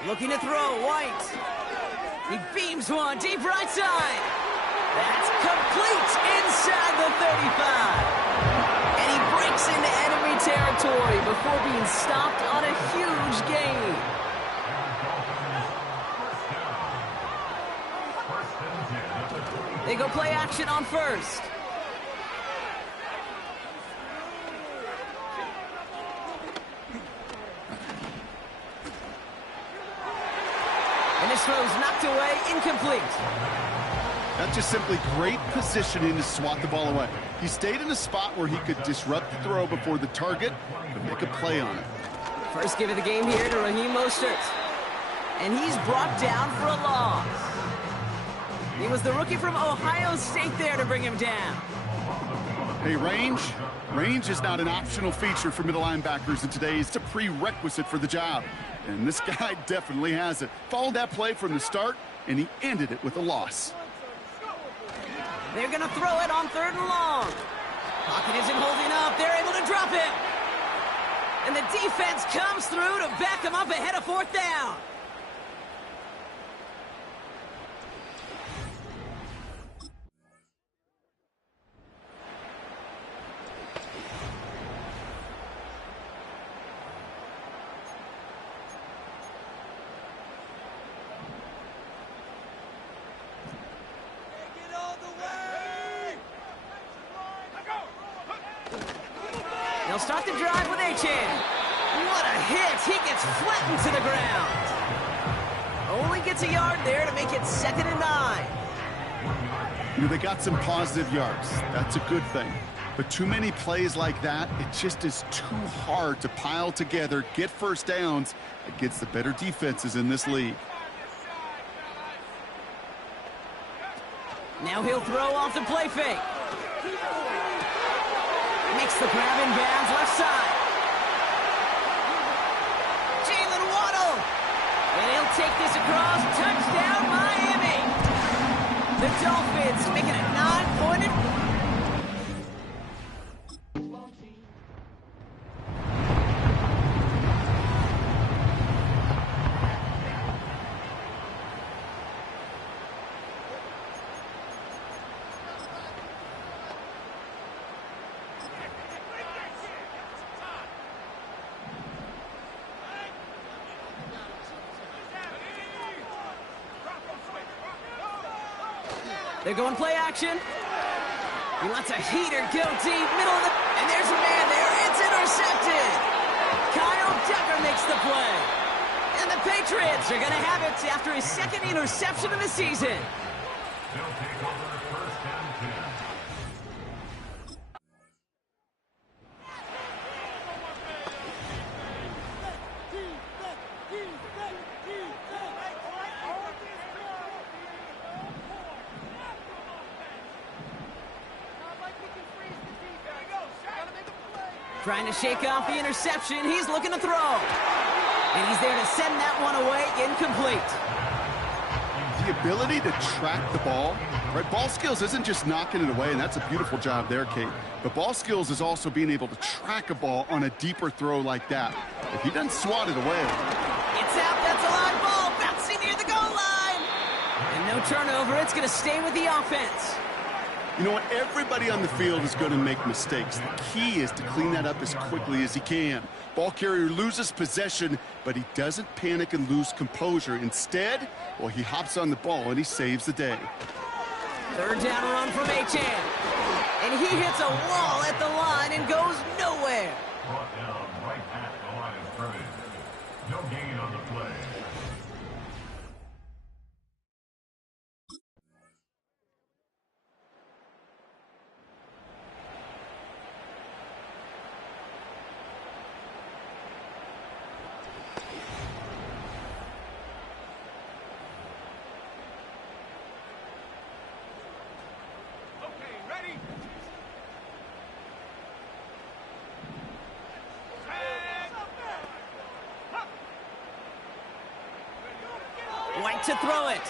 Looking to throw, White. He beams one deep right side. That's complete inside the 35. And he breaks into enemy territory before being stopped on a huge gain. They go play action on 1st. And this throw's knocked away, incomplete. That's just simply great positioning to swat the ball away. He stayed in a spot where he could disrupt the throw before the target could make a play on it. First give of the game here to Raheem Mostert. And he's brought down for a loss. He was the rookie from Ohio State there to bring him down. Hey, range? Range is not an optional feature for middle linebackers in today's. It's a prerequisite for the job. And this guy definitely has it. Followed that play from the start, and he ended it with a loss. They're going to throw it on 3rd and long. Pocket isn't holding up. They're able to drop it. And the defense comes through to back him up ahead of 4th down. start the drive with Achan. What a hit. He gets flattened to the ground. Only gets a yard there to make it 2nd and 9. You know, they got some positive yards. That's a good thing. But too many plays like that, it just is too hard to pile together, get first downs against the better defenses in this league. Now he'll throw off the play fake. Makes the grab in bounds left side. Jalen Waddle. And he'll take this across. Touchdown, Miami. The Dolphins making a 9-pointed. They're going play action. He lets a heater go deep, middle of the... And there's a man there. It's intercepted. Kyle Decker makes the play. And the Patriots are going to have it after his 2nd interception of the season. They'll take over 1st and 10. Trying to shake off the interception. He's looking to throw. And he's there to send that one away. Incomplete. The ability to track the ball, right? Ball skills isn't just knocking it away, and that's a beautiful job there, Kate. But ball skills is also being able to track a ball on a deeper throw like that. If he doesn't swat it away. It's out. That's a live ball. Bouncing near the goal line. And no turnover. It's going to stay with the offense. You know what? Everybody on the field is going to make mistakes. The key is to clean that up as quickly as he can. Ball carrier loses possession, but he doesn't panic and lose composure. Instead, well, he hops on the ball and he saves the day. 3rd down run from Achan. And he hits a wall at the line and goes nowhere. Brought down right at the line of scrimmage. No gain on the play. White to throw it.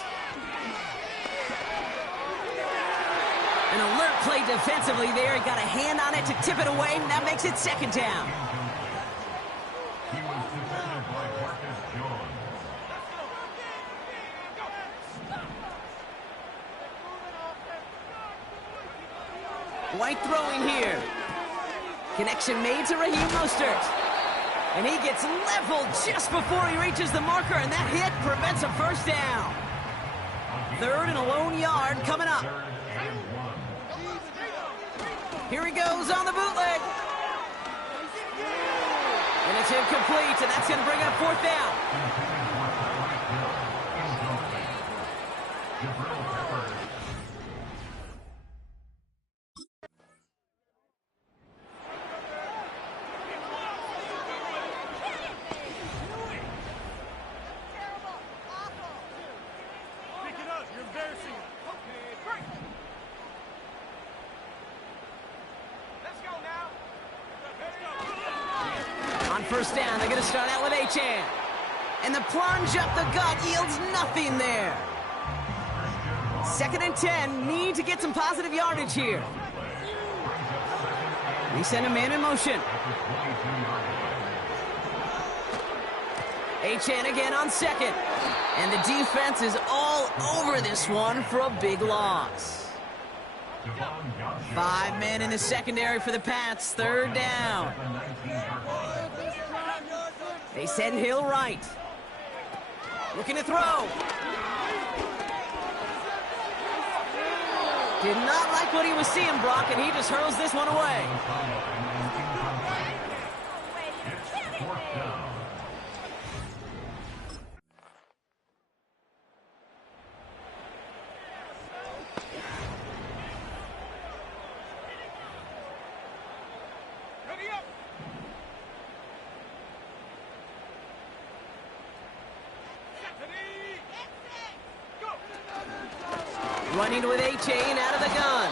An alert play defensively there. He got a hand on it to tip it away, and that makes it 2nd down. He was defended by Marcus Jones. White throwing here. Connection made to Raheem Mostert. And he gets leveled just before he reaches the marker, and that hit prevents a 1st down. 3rd and a lone yard coming up. Here he goes on the bootleg. And it's incomplete, and that's going to bring up 4th down. On 1st down, they're going to start out with Achan. And the plunge up the gut yields nothing there. 2nd and 10, need to get some positive yardage here. We send a man in motion. Achan again on 2nd. And the defense is all over this one for a big loss. 5 men in the secondary for the Pats. 3rd down. They send Hill right. Looking to throw. Did not like what he was seeing, Brock, and he just hurls this one away. Fourth down. Running with A-Chain out of the gun.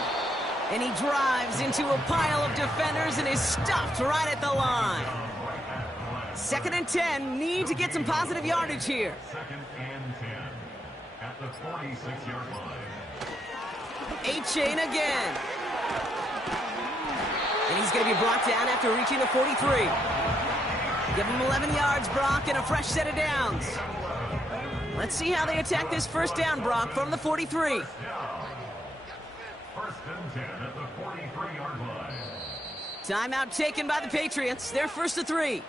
And he drives into a pile of defenders and is stopped right at the line. 2nd and 10. Need to get some positive yardage here. 2nd and 10 at the 46-yard line. A-Chain again. And he's going to be brought down after reaching the 43. Give him 11 yards, Brock, and a fresh set of downs. Let's see how they attack this first down, Brock, from the 43. 1st and 10 at the 43-yard line. Timeout taken by the Patriots. They're 1st to 3.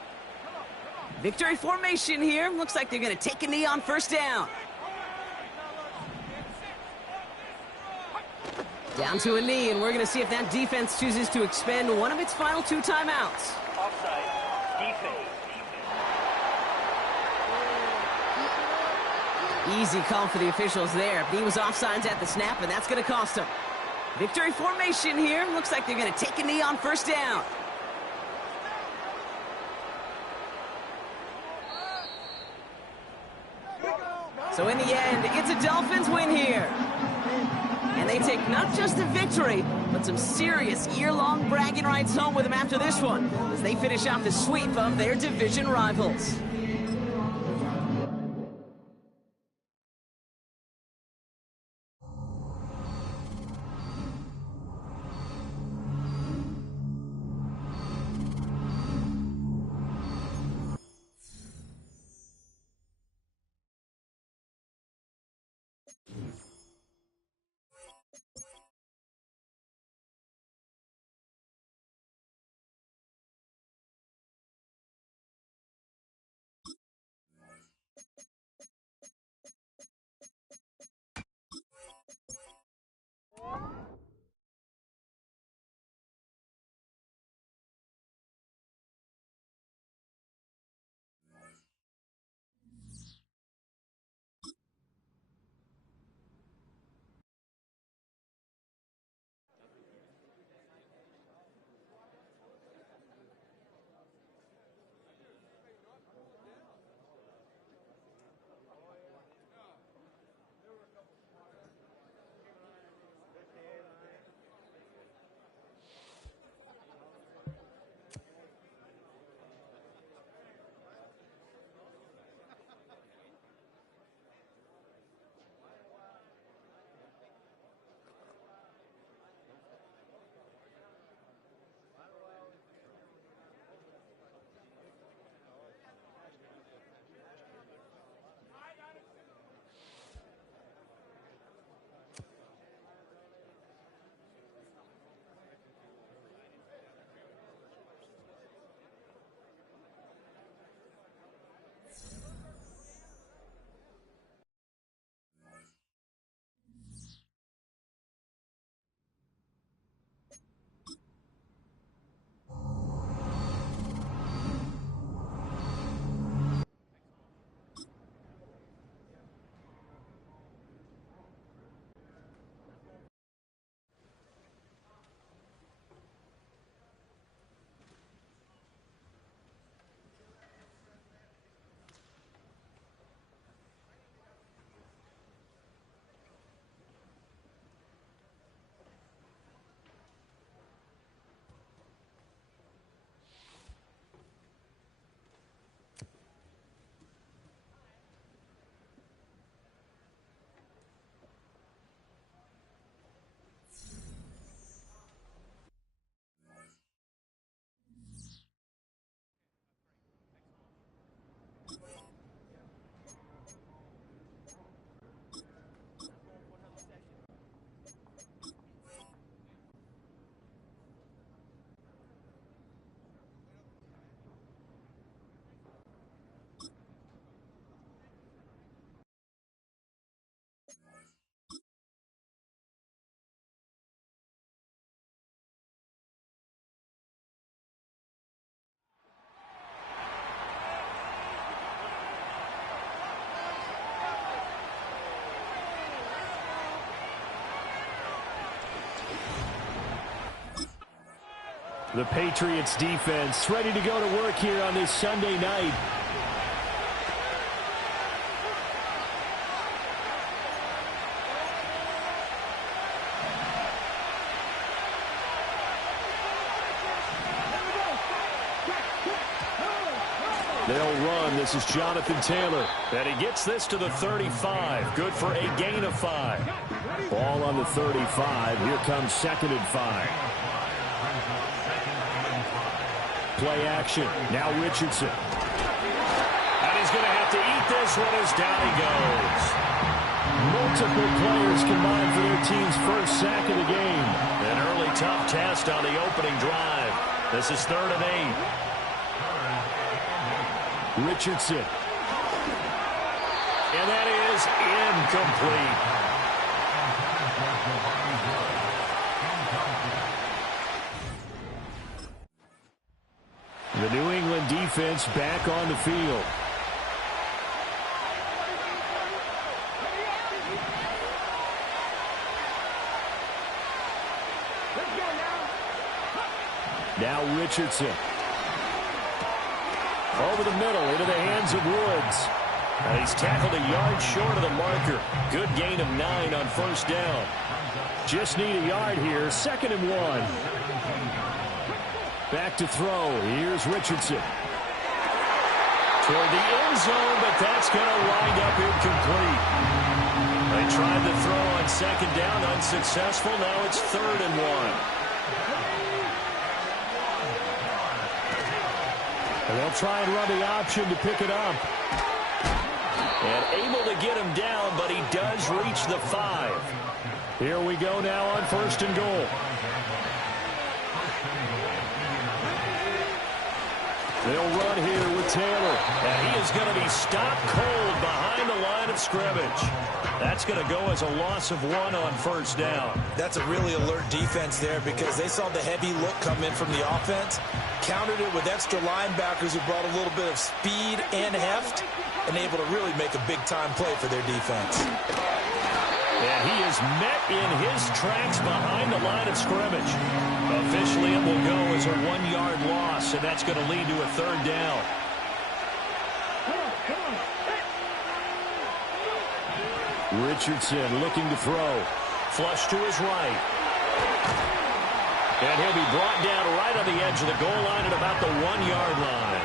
Victory formation here. Looks like they're going to take a knee on first down. Down to a knee, and we're going to see if that defense chooses to expend one of its final 2 timeouts. Offside. Defense. Easy call for the officials there. He was offsides at the snap, and that's going to cost him. Victory formation here. Looks like they're going to take a knee on first down. So in the end, it's a Dolphins win here. And they take not just a victory, but some serious year-long bragging rights home with them after this one, as they finish off the sweep of their division rivals. The Patriots defense ready to go to work here on this Sunday night. They'll run. This is Jonathan Taylor. And he gets this to the 35. Good for a gain of 5. Ball on the 35. Here comes 2nd and 5. Play action. Now Richardson. And he's going to have to eat this one as down he goes. Multiple players combined for their team's first sack of the game. An early tough test on the opening drive. This is 3rd and 8. Richardson. And that is incomplete. The New England defense back on the field. Now Richardson. Over the middle, into the hands of Woods. And he's tackled a yard short of the marker. Good gain of 9 on 1st down. Just need a yard here. 2nd and 1. Back to throw. Here's Richardson. Toward the end zone, but that's going to wind up incomplete. They tried to throw on 2nd down, unsuccessful. Now it's 3rd and 1. And they'll try and run the option to pick it up. And able to get him down, but he does reach the 5. Here we go now on 1st and goal. They'll run here with Taylor. And he is going to be stopped cold behind the line of scrimmage. That's going to go as a loss of 1 on 1st down. That's a really alert defense there because they saw the heavy look come in from the offense, countered it with extra linebackers who brought a little bit of speed and heft, and able to really make a big-time play for their defense. And he is met in his tracks behind the line of scrimmage. Officially, it will go as a 1-yard loss, and that's going to lead to a 3rd down. Richardson looking to throw. Flush to his right. And he'll be brought down right on the edge of the goal line at about the 1-yard line.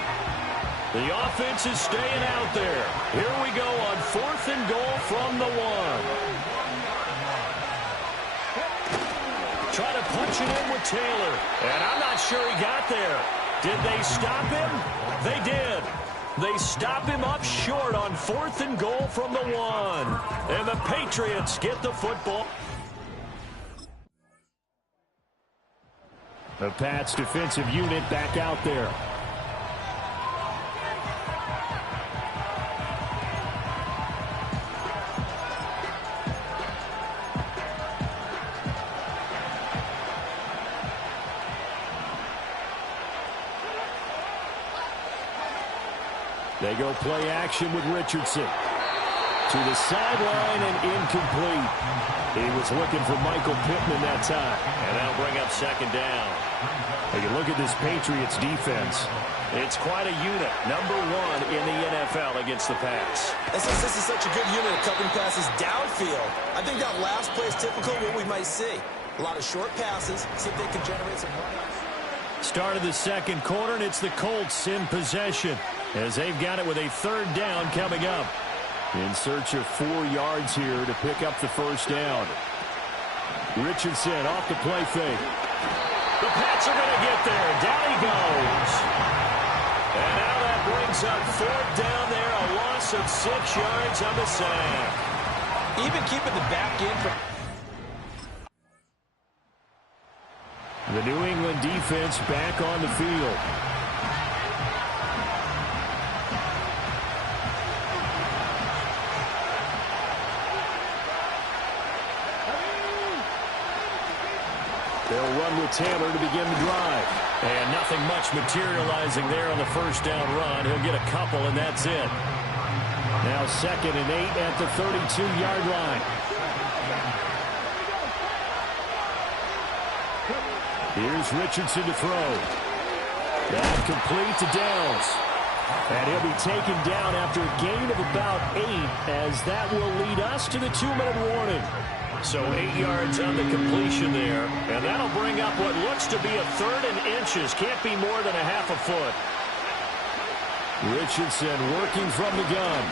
The offense is staying out there. Here we go on 4th and goal from the 1. Try to punch it in with Taylor. And I'm not sure he got there. Did they stop him? They did. They stop him up short on 4th and goal from the 1. And the Patriots get the football. The Pats defensive unit back out there. They go play action with Richardson. To the sideline and incomplete. He was looking for Michael Pittman that time. And that'll bring up 2nd down. Take a look at this Patriots defense. It's quite a unit. Number 1 in the NFL against the pass. This is such a good unit of covering passes downfield. I think that last play is typical of what we might see. A lot of short passes. See if they can generate some runouts. Start of the 2nd quarter, and it's the Colts in possession as they've got it with a 3rd down coming up. In search of 4 yards here to pick up the 1st down. Richardson off the play fake. The Pats are going to get there. Down he goes. And now that brings up 4th down there, a loss of 6 yards on the sack. Even keeping the back end from... The New England defense back on the field. They'll run with Taylor to begin the drive. And nothing much materializing there on the 1st down run. He'll get a couple, and that's it. Now 2nd and 8 at the 32-yard line. Here's Richardson to throw. That complete to Downs. And he'll be taken down after a gain of about 8, as that will lead us to the 2-minute warning. So 8 yards on the completion there, and that'll bring up what looks to be a 3rd and inches. Can't be more than a half a foot. Richardson working from the gun.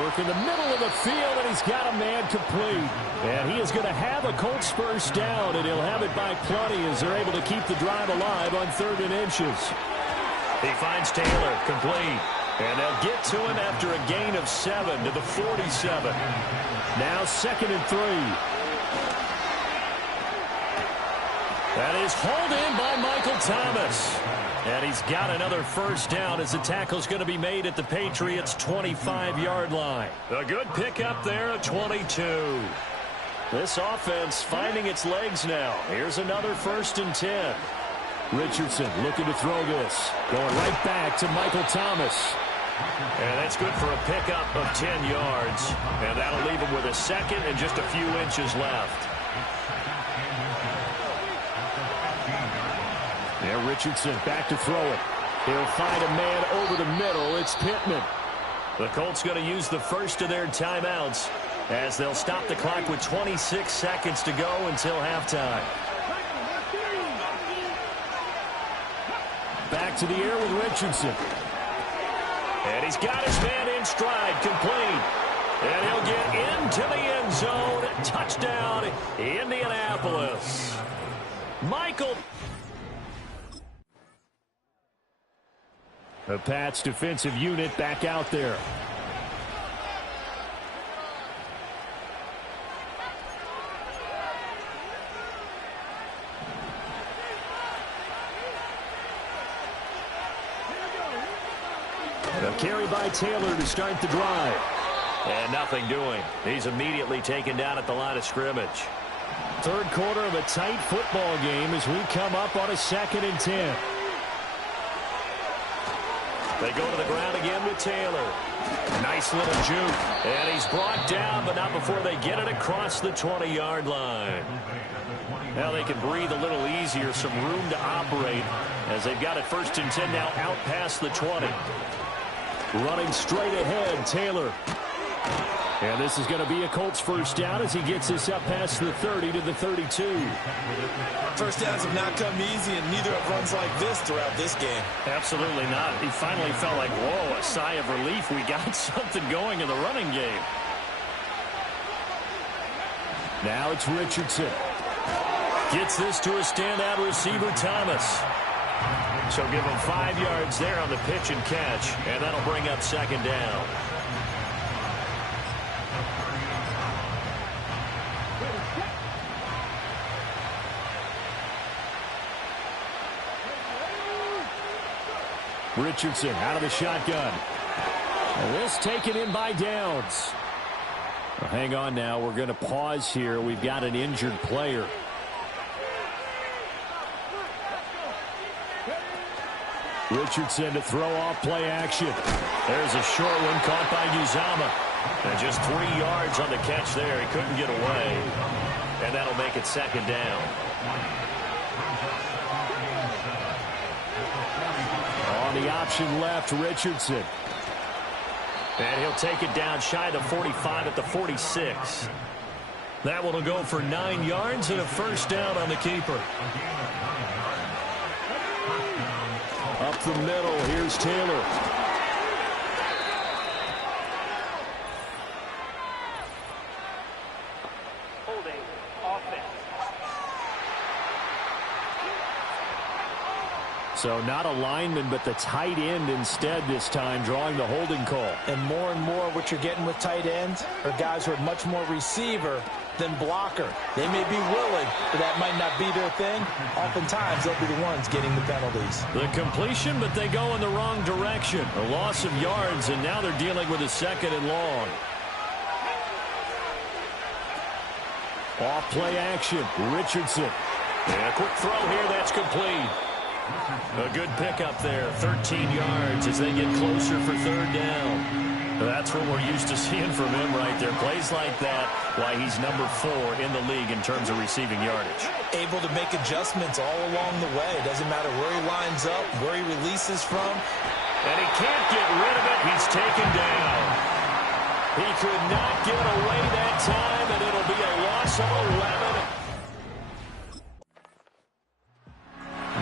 Work in the middle of the field, and he's got a man complete. And he is going to have a Colts first down, and he'll have it by plenty as they're able to keep the drive alive on 3rd and inches. He finds Taylor, complete. And they'll get to him after a gain of 7 to the 47. Now 2nd and 3. That is hauled in by Michael Thomas. And he's got another first down as the tackle's going to be made at the Patriots' 25-yard line. A good pickup there at 22. This offense finding its legs now. Here's another 1st and 10. Richardson looking to throw this. Going right back to Michael Thomas. And that's good for a pickup of 10 yards. And that'll leave him with a 2nd and just a few inches left. There, Richardson back to throw it. He'll find a man over the middle. It's Pittman. The Colts going to use the first of their timeouts as they'll stop the clock with 26 seconds to go until halftime. Back to the air with Richardson. And he's got his man in stride, complete. And he'll get into the end zone. Touchdown, Indianapolis. Michael. The Pats defensive unit back out there. A carry by Taylor to start the drive. And nothing doing. He's immediately taken down at the line of scrimmage. 3rd quarter of a tight football game as we come up on a 2nd and 10. They go to the ground again with Taylor. Nice little juke. And he's brought down, but not before they get it across the 20-yard line. Now they can breathe a little easier, some room to operate as they've got it 1st and 10 now out past the 20. Running straight ahead, Taylor. And this is going to be a Colts first down as he gets this up past the 30 to the 32. First downs have not come easy, and neither have runs like this throughout this game. Absolutely not. He finally felt like, whoa, a sigh of relief. We got something going in the running game. Now it's Richardson. Gets this to a standout receiver, Thomas. So give him 5 yards there on the pitch and catch, and that'll bring up 2nd down. Richardson out of the shotgun. And this taken in by Downs. Well, hang on now. We're going to pause here. We've got an injured player. Richardson to throw off play action. There's a short one caught by Uzama. And just 3 yards on the catch there. He couldn't get away. And that'll make it 2nd down. On the option left, Richardson. And he'll take it down shy of the 45 at the 46. That one will go for 9 yards and a first down on the keeper. Up the middle, here's Taylor. Holding offense. So not a lineman, but the tight end instead this time, drawing the holding call. And more what you're getting with tight ends are guys who are much more receiver than blocker. They may be willing, but that might not be their thing. Oftentimes, they'll be the ones getting the penalties. The completion, but they go in the wrong direction. A loss of yards, and now they're dealing with a 2nd and long. Off play action, Richardson. And a quick throw here, that's complete. A good pickup there, 13 yards as they get closer for 3rd down. That's what we're used to seeing from him right there. Plays like that, why he's number 4 in the league in terms of receiving yardage. Able to make adjustments all along the way. It doesn't matter where he lines up, where he releases from. And he can't get rid of it. He's taken down. He could not get away that time, and it'll be a loss of 11.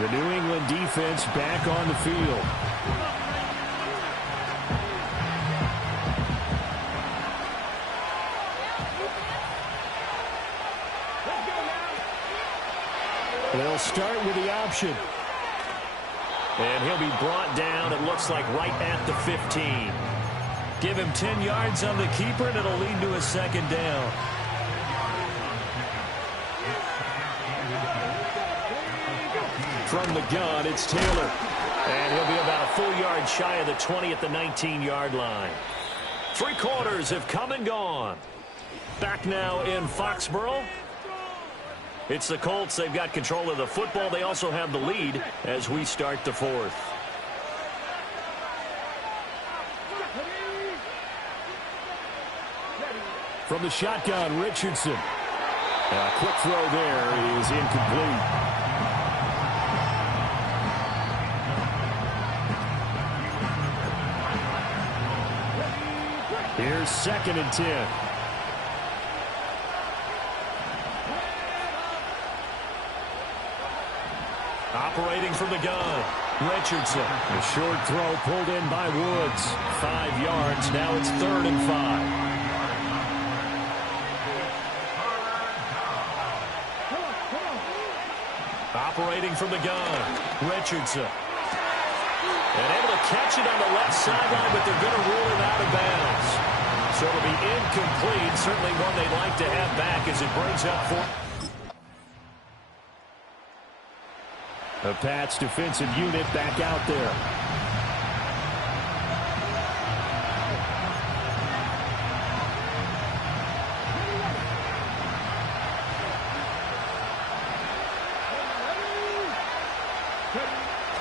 The New England defense back on the field. They'll start with the option. And he'll be brought down, it looks like, right at the 15. Give him 10 yards on the keeper, and it'll lead to a second down. From the gun, it's Taylor. And he'll be about a full yard shy of the 20 at the 19-yard line. 3 quarters have come and gone. Back now in Foxborough. It's the Colts. They've got control of the football. They also have the lead as we start the 4th. From the shotgun, Richardson. A quick throw there is incomplete. Here's 2nd and 10. Operating from the gun, Richardson. A short throw pulled in by Woods. 5 yards. Now it's 3rd and 5. Operating from the gun, Richardson. And able to catch it on the left sideline, but they're going to rule it out of bounds. So it'll be incomplete. Certainly one they'd like to have back as it brings up 4. The Pats defensive unit back out there.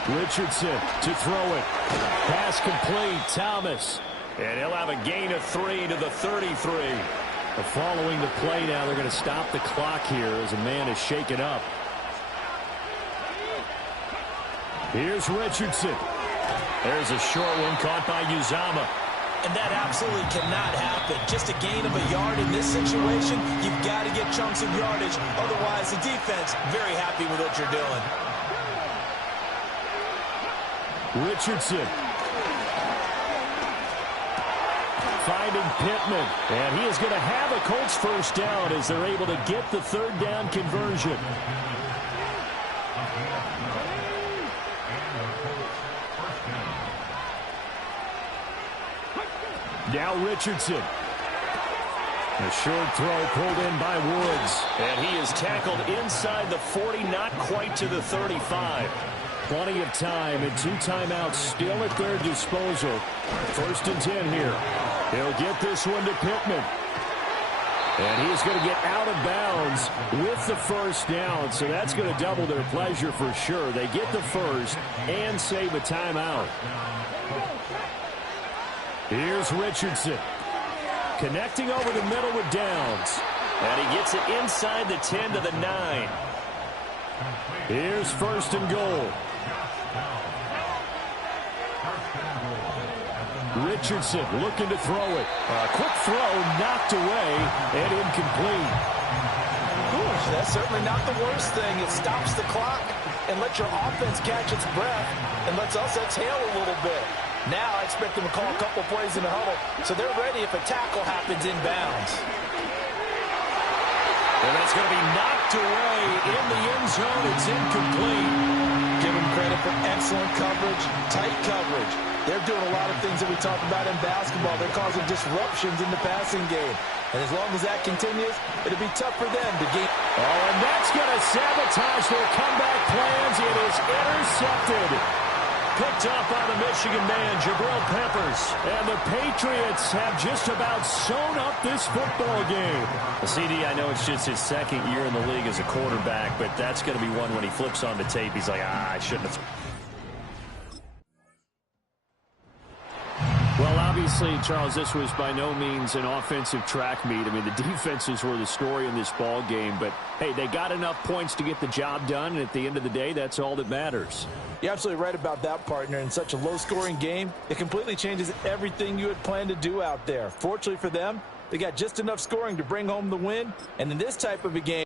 Richardson to throw it. Pass complete. Thomas. And he'll have a gain of 3 to the 33. Following the play now, they're going to stop the clock here as a man is shaken up. Here's Richardson. There's a short one caught by Uzama. And that absolutely cannot happen. Just a gain of a yard in this situation, you've got to get chunks of yardage. Otherwise, the defense, very happy with what you're doing. Richardson. Finding Pittman. And he is going to have a Colts first down as they're able to get the 3rd down conversion. Now Richardson. A short throw pulled in by Woods. And he is tackled inside the 40, not quite to the 35. Plenty of time and 2 timeouts still at their disposal. 1st and 10 here. He'll get this one to Pittman. And he's going to get out of bounds with the first down. So that's going to double their pleasure for sure. They get the first and save a timeout. Here's Richardson. Connecting over the middle with Downs. And he gets it inside the 10 to the 9. Here's 1st and goal. Richardson looking to throw it. A quick throw knocked away and incomplete. Ooh, that's certainly not the worst thing. It stops the clock and lets your offense catch its breath and lets us exhale a little bit. Now I expect them to call a couple plays in the huddle so they're ready if a tackle happens inbounds. And that's going to be knocked away in the end zone. It's incomplete. Give them credit for excellent coverage, tight coverage. They're doing a lot of things that we talk about in basketball. They're causing disruptions in the passing game. And as long as that continues, it'll be tough for them to gain. Oh, and that's going to sabotage their comeback plans. It is intercepted. Picked up by the Michigan man, Jabril Peppers. And the Patriots have just about sewn up this football game. CD, I know it's just his 2nd year in the league as a quarterback, but that's going to be one when he flips on the tape. He's like, I shouldn't have. Well, obviously, Charles, this was by no means an offensive track meet. I mean, the defenses were the story in this ball game. But, hey, they got enough points to get the job done. And at the end of the day, that's all that matters. You're absolutely right about that, partner. In such a low-scoring game, it completely changes everything you had planned to do out there. Fortunately for them, they got just enough scoring to bring home the win. And in this type of a game,